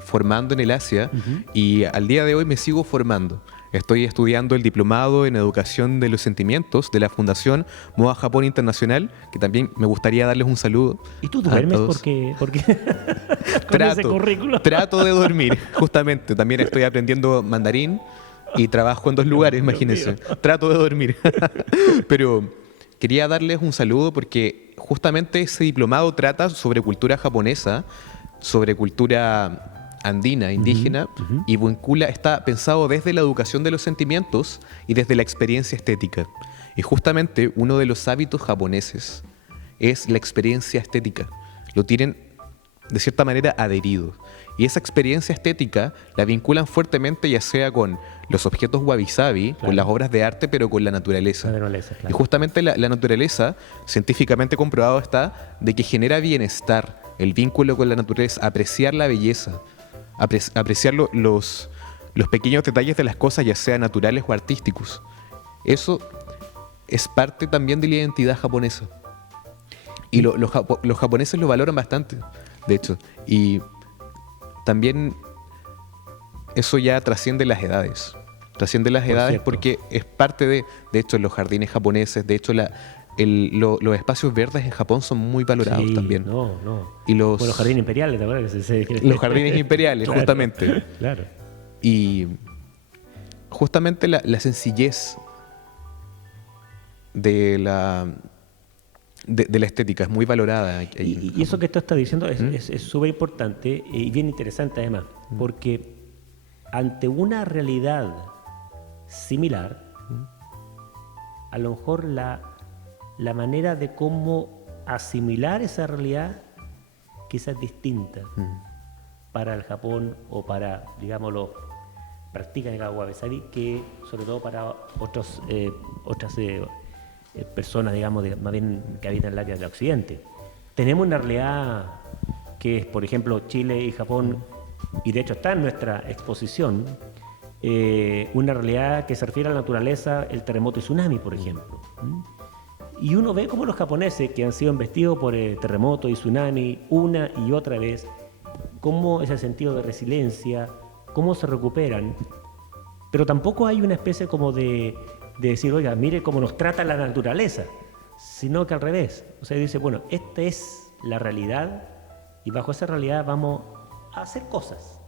formando en el Asia y al día de hoy me sigo formando. Estoy estudiando el diplomado en educación de los sentimientos de la Fundación Moa Japón Internacional, que también me gustaría darles un saludo. ¿Y tú a duermes todos. porque con ese currículo? Trato de dormir, justamente. También estoy aprendiendo mandarín y trabajo en 2 lugares, Dios imagínense. mío. Trato de dormir. Pero quería darles un saludo porque justamente ese diplomado trata sobre cultura japonesa, sobre cultura andina, indígena, y está pensado desde la educación de los sentimientos y desde la experiencia estética. Y justamente uno de los hábitos japoneses es la experiencia estética. Lo tienen de cierta manera adherido. Y esa experiencia estética la vinculan fuertemente ya sea con los objetos wabi-sabi, Claro. con las obras de arte, pero con la naturaleza. La naturaleza, claro. Y justamente la naturaleza, científicamente comprobado está, de que genera bienestar, el vínculo con la naturaleza, apreciar la belleza, apreciar los pequeños detalles de las cosas, ya sean naturales o artísticos. Eso es parte también de la identidad japonesa. Y los japoneses lo valoran bastante, de hecho. Y también eso ya trasciende las edades. Trasciende las edades cierto. porque es parte de hecho, los jardines japoneses, de hecho, los espacios verdes en Japón son muy valorados Sí, también. No. Y Bueno, los jardines imperiales, ¿te acuerdas? los jardines imperiales, Claro, justamente. Claro. Y justamente la sencillez de la estética es muy valorada. Y eso que tú estás diciendo es súper importante y bien interesante además, porque ante una realidad similar, a lo mejor la manera de cómo asimilar esa realidad quizás es distinta para el Japón o para, digámoslo, practican el wabi-sabi, que sobre todo para otras personas, digamos, más bien que habitan el área del occidente. Tenemos una realidad que es, por ejemplo, Chile y Japón, y de hecho está en nuestra exposición, una realidad que se refiere a la naturaleza, el terremoto y tsunami, por ejemplo. Y uno ve cómo los japoneses, que han sido embestidos por el terremoto y tsunami una y otra vez, cómo ese sentido de resiliencia, cómo se recuperan, pero tampoco hay una especie como de decir, oiga, mire cómo nos trata la naturaleza, sino que al revés. O sea, dice, bueno, esta es la realidad y bajo esa realidad vamos a hacer cosas.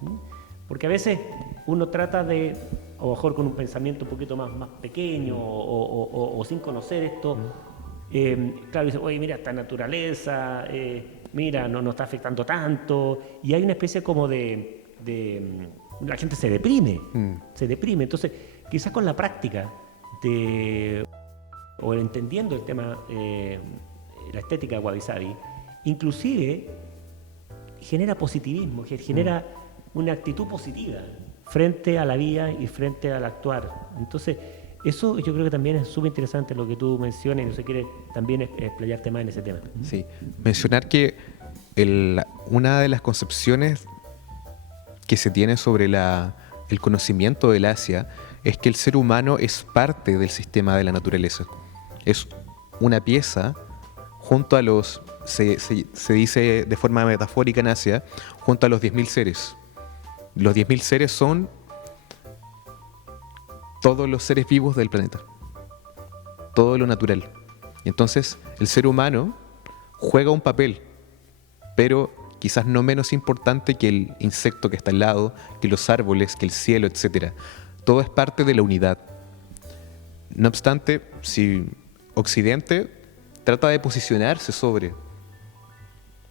Porque a veces uno trata de, a lo mejor con un pensamiento un poquito más pequeño o sin conocer esto, claro, dice, oye, mira, esta naturaleza, mira, no nos está afectando tanto, y hay una especie como la gente se deprime, entonces quizás con la práctica o entendiendo el tema, la estética de wabi-sabi, inclusive genera positivismo, genera una actitud positiva frente a la vida y frente al actuar. Entonces, eso yo creo que también es súper interesante lo que tú mencionas, y no sé, quieres también explayarte más en ese tema. Sí, mencionar que una de las concepciones que se tiene sobre el conocimiento del Asia es que el ser humano es parte del sistema de la naturaleza. Es una pieza junto a se dice de forma metafórica en Asia, junto a los 10.000 seres. Los 10.000 seres son todos los seres vivos del planeta, todo lo natural. Y entonces el ser humano juega un papel, pero quizás no menos importante que el insecto que está al lado, que los árboles, que el cielo, etc. Todo es parte de la unidad. No obstante, si Occidente trata de posicionarse sobre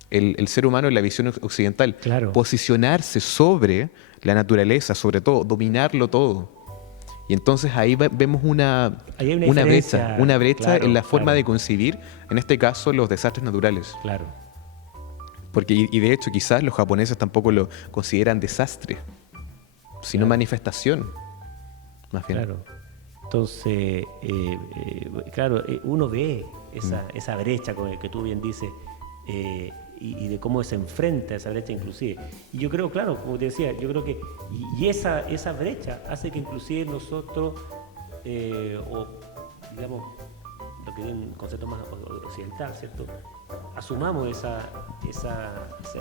el ser humano en la visión occidental, Claro. posicionarse sobre la naturaleza, sobre todo, dominarlo todo. Y entonces ahí vemos una brecha claro, en la forma claro. de concebir, en este caso, los desastres naturales. Claro. Porque, y de hecho, quizás los japoneses tampoco lo consideran desastre, sino manifestación, más bien. Claro. Entonces, claro, uno ve esa brecha que tú bien dices, y de cómo se enfrenta esa brecha inclusive. Y yo creo, claro, como te decía, yo creo que y esa brecha hace que inclusive nosotros, o digamos, lo que es un concepto más occidental, ¿cierto? asumamos esa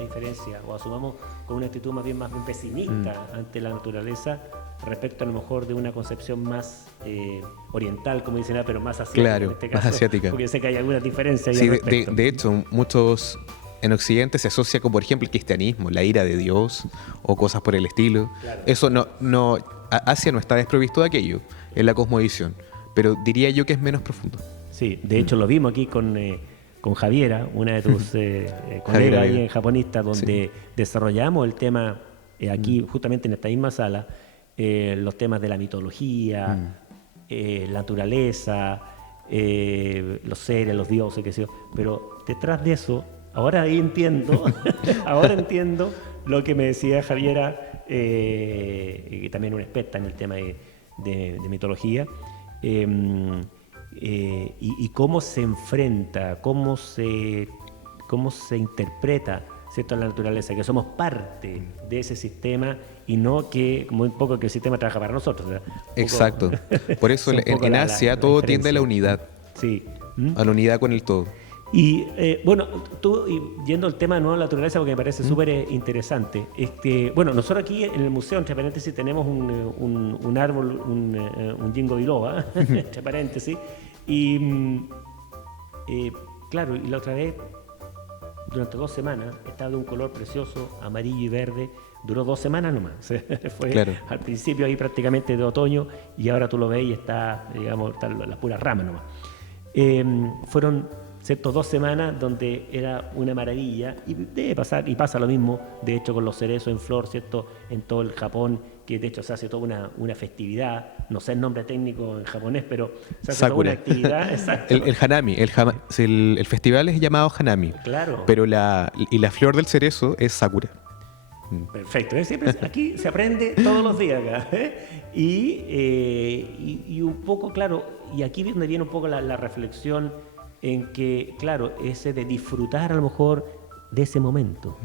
diferencia o asumamos con una actitud más bien pesimista ante la naturaleza respecto a lo mejor de una concepción más oriental, como dicen, pero más asiática, Claro, en este caso, más asiática. porque sé que hay algunas diferencias ahí Sí, al respecto. de hecho, muchos en Occidente se asocia con, por ejemplo, el cristianismo, la ira de Dios o cosas por el estilo. Claro. Eso Asia no está desprovisto de aquello en la cosmovisión, pero diría yo que es menos profundo. Sí, de hecho lo vimos aquí con Javiera, una de tus colegas ahí en Japonista, donde desarrollamos el tema aquí justamente en esta misma sala, los temas de la mitología, la naturaleza, los seres, los dioses, qué sé yo. Pero detrás de eso, ahora ahí entiendo, ahora entiendo lo que me decía Javiera, que también una experta en el tema de mitología, y cómo se enfrenta, cómo se interpreta, ¿cierto?, la naturaleza, que somos parte de ese sistema y no que, como un poco que el sistema trabaja para nosotros, ¿verdad? Exacto. Por eso es un poco en la Asia todo tiende a la unidad, Sí. a la unidad con el todo. Y bueno, tú, yendo al tema de la naturaleza, porque me parece súper interesante. Bueno, nosotros aquí en el museo, entre paréntesis, tenemos un árbol, un ginkgo biloba, entre paréntesis. Y claro, y la otra vez, durante 2 semanas, estaba de un color precioso, amarillo y verde. Duró 2 semanas nomás. Fue Claro. al principio ahí prácticamente de otoño, y ahora tú lo ves y está, digamos, están las puras ramas nomás. Fueron, ¿cierto?, 2 semanas donde era una maravilla, y debe pasar, y pasa lo mismo, de hecho, con los cerezos en flor, ¿cierto?, en todo el Japón, que de hecho se hace toda una festividad, no sé el nombre técnico en japonés, pero se hace Sakura. toda una actividad. Exacto. El hanami, el festival es llamado hanami, Claro. pero la flor del cerezo es sakura. Perfecto, siempre aquí se aprende todos los días acá. Y un poco, claro, y aquí es donde viene un poco la reflexión en que, claro, ese de disfrutar a lo mejor de ese momento.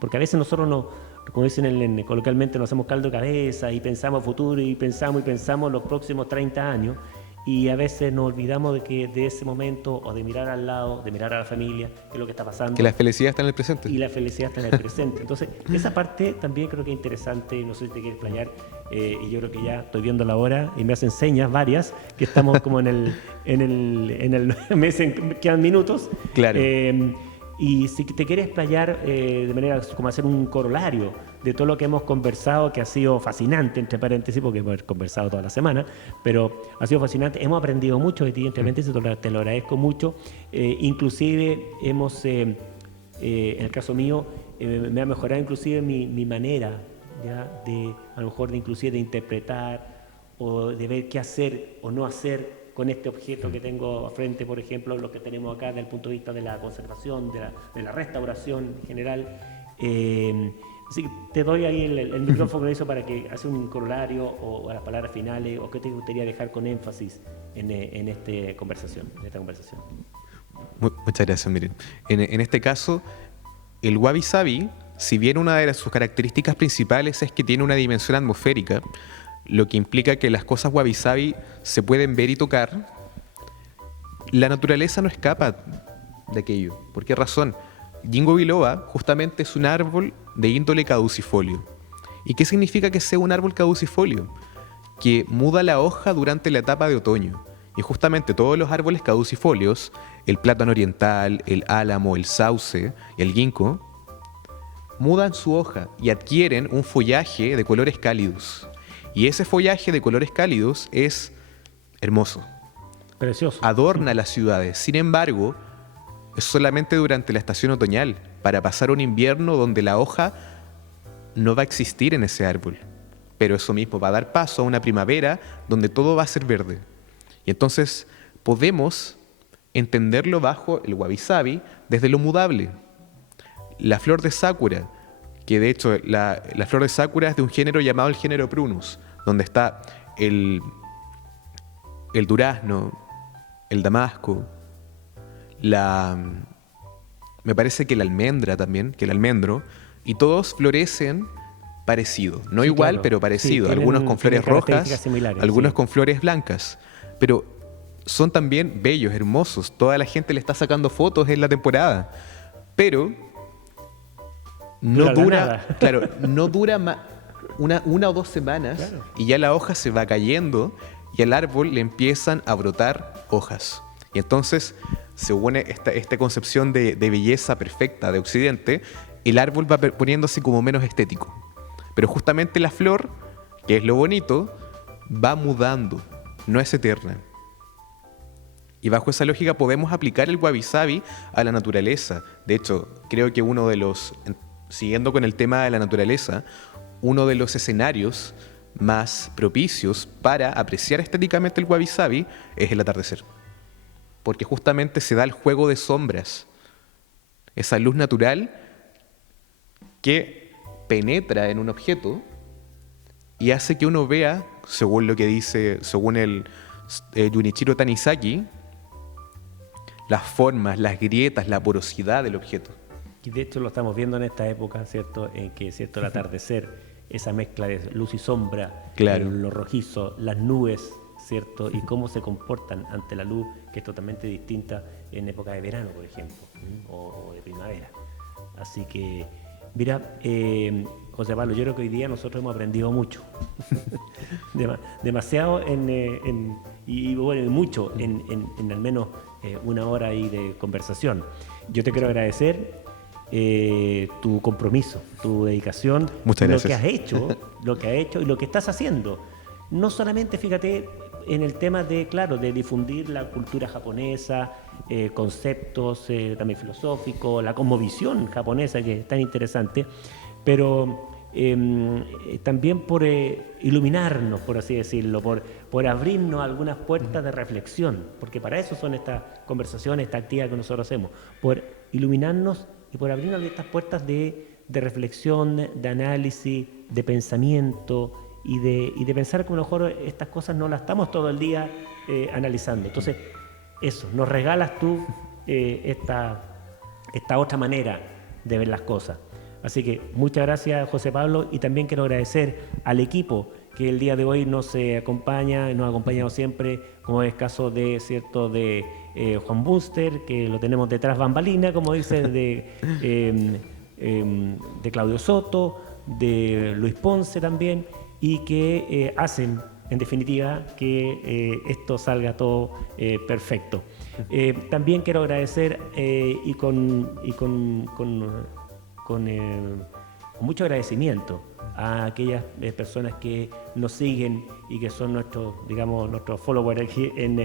Porque a veces nosotros como dicen coloquialmente, nos hacemos caldo de cabeza y pensamos futuro y pensamos los próximos 30 años, y a veces nos olvidamos de ese momento, o de mirar al lado, de mirar a la familia, qué es lo que está pasando. Que la felicidad está en el presente. Y la felicidad está en el presente. Entonces, esa parte también creo que es interesante, no sé si te quieres explayar, y yo creo que ya estoy viendo la hora y me hacen señas varias, que estamos como en el me dicen, quedan minutos. Claro. Y si te quieres explayar de manera como hacer un corolario de todo lo que hemos conversado, que ha sido fascinante, entre paréntesis, porque hemos conversado toda la semana, pero ha sido fascinante, hemos aprendido mucho de ti, entre paréntesis, te lo agradezco mucho. Inclusive hemos, en el caso mío, me ha mejorado inclusive mi manera, ¿ya?, de a lo mejor inclusive de interpretar o de ver qué hacer o no hacer con este objeto que tengo frente, por ejemplo, lo que tenemos acá desde el punto de vista de la conservación, de la restauración en general. Así que te doy ahí el micrófono eso para que hagas un corolario o a las palabras finales, o qué te gustaría dejar con énfasis en esta conversación. Muchas gracias, miren. En este caso, el wabi-sabi, si bien una de sus características principales es que tiene una dimensión atmosférica, lo que implica que las cosas wabi-sabi se pueden ver y tocar, la naturaleza no escapa de aquello. ¿Por qué razón? Ginkgo biloba justamente es un árbol de índole caducifolio. ¿Y qué significa que sea un árbol caducifolio? Que muda la hoja durante la etapa de otoño. Y justamente todos los árboles caducifolios, el plátano oriental, el álamo, el sauce, el ginkgo, mudan su hoja y adquieren un follaje de colores cálidos. Y ese follaje de colores cálidos es hermoso. Precioso. Adorna las ciudades. Sin embargo, es solamente durante la estación otoñal, para pasar un invierno donde la hoja no va a existir en ese árbol. Pero eso mismo va a dar paso a una primavera donde todo va a ser verde. Y entonces podemos entenderlo bajo el wabi-sabi desde lo mudable. La flor de sakura, que de hecho la flor de sakura es de un género llamado el género prunus, donde está el durazno, el damasco, me parece que la almendra también, que el almendro, y todos florecen parecido, no Sí, igual, claro. pero parecido. Sí, algunos con flores tienen características rojas, similares, algunos sí. con flores blancas. Pero son también bellos, hermosos. Toda la gente le está sacando fotos en la temporada. Pero no dura, claro, no dura una o 2 semanas, claro, y ya la hoja se va cayendo y al árbol le empiezan a brotar hojas. Y entonces, según esta concepción de belleza perfecta de Occidente, el árbol va poniéndose como menos estético. Pero justamente la flor, que es lo bonito, va mudando, no es eterna. Y bajo esa lógica podemos aplicar el wabi-sabi a la naturaleza. De hecho, creo que siguiendo con el tema de la naturaleza, uno de los escenarios más propicios para apreciar estéticamente el wabi-sabi es el atardecer. Porque justamente se da el juego de sombras, esa luz natural que penetra en un objeto y hace que uno vea, según el Junichiro Tanizaki, las formas, las grietas, la porosidad del objeto. Y de hecho lo estamos viendo en esta época, ¿cierto? En que, ¿cierto? El atardecer, esa mezcla de luz y sombra, claro, lo rojizo, las nubes, ¿cierto? Y cómo se comportan ante la luz, que es totalmente distinta en época de verano, por ejemplo, o de primavera. Así que, mira, José Pablo, yo creo que hoy día nosotros hemos aprendido mucho. Demasiado mucho en al menos una hora ahí de conversación. Yo te quiero agradecer tu compromiso, tu dedicación, muchas gracias, lo que has hecho y lo que estás haciendo. No solamente, fíjate, en el tema de difundir la cultura japonesa, conceptos también filosóficos, la cosmovisión japonesa, que es tan interesante, pero también por iluminarnos, por así decirlo, por abrirnos algunas puertas de reflexión, porque para eso son estas conversaciones, esta actividad que nosotros hacemos, por iluminarnos y por abrirnos estas puertas de reflexión, de análisis, de pensamiento y de pensar que a lo mejor estas cosas no las estamos todo el día analizando. Entonces, eso, nos regalas tú esta otra manera de ver las cosas. Así que muchas gracias, José Pablo, y también quiero agradecer al equipo que el día de hoy nos ha acompañado siempre, como es caso de Juan Buster, que lo tenemos detrás bambalina, como dice, de Claudio Soto, de Luis Ponce también, y que hacen, en definitiva, que esto salga todo perfecto. También quiero agradecer y con mucho agradecimiento a aquellas personas que nos siguen y que son nuestros followers aquí en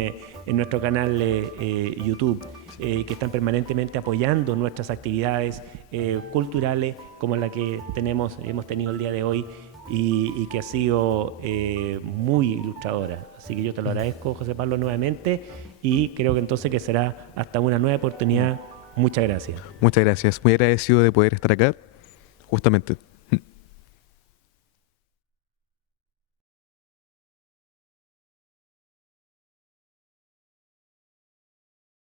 nuestro canal YouTube, que están permanentemente apoyando nuestras actividades culturales como la que hemos tenido el día de hoy y que ha sido muy ilustradora. Así que yo te lo agradezco, José Pablo, nuevamente, y creo que entonces que será hasta una nueva oportunidad. Muchas gracias. Muchas gracias. Muy agradecido de poder estar acá, justamente.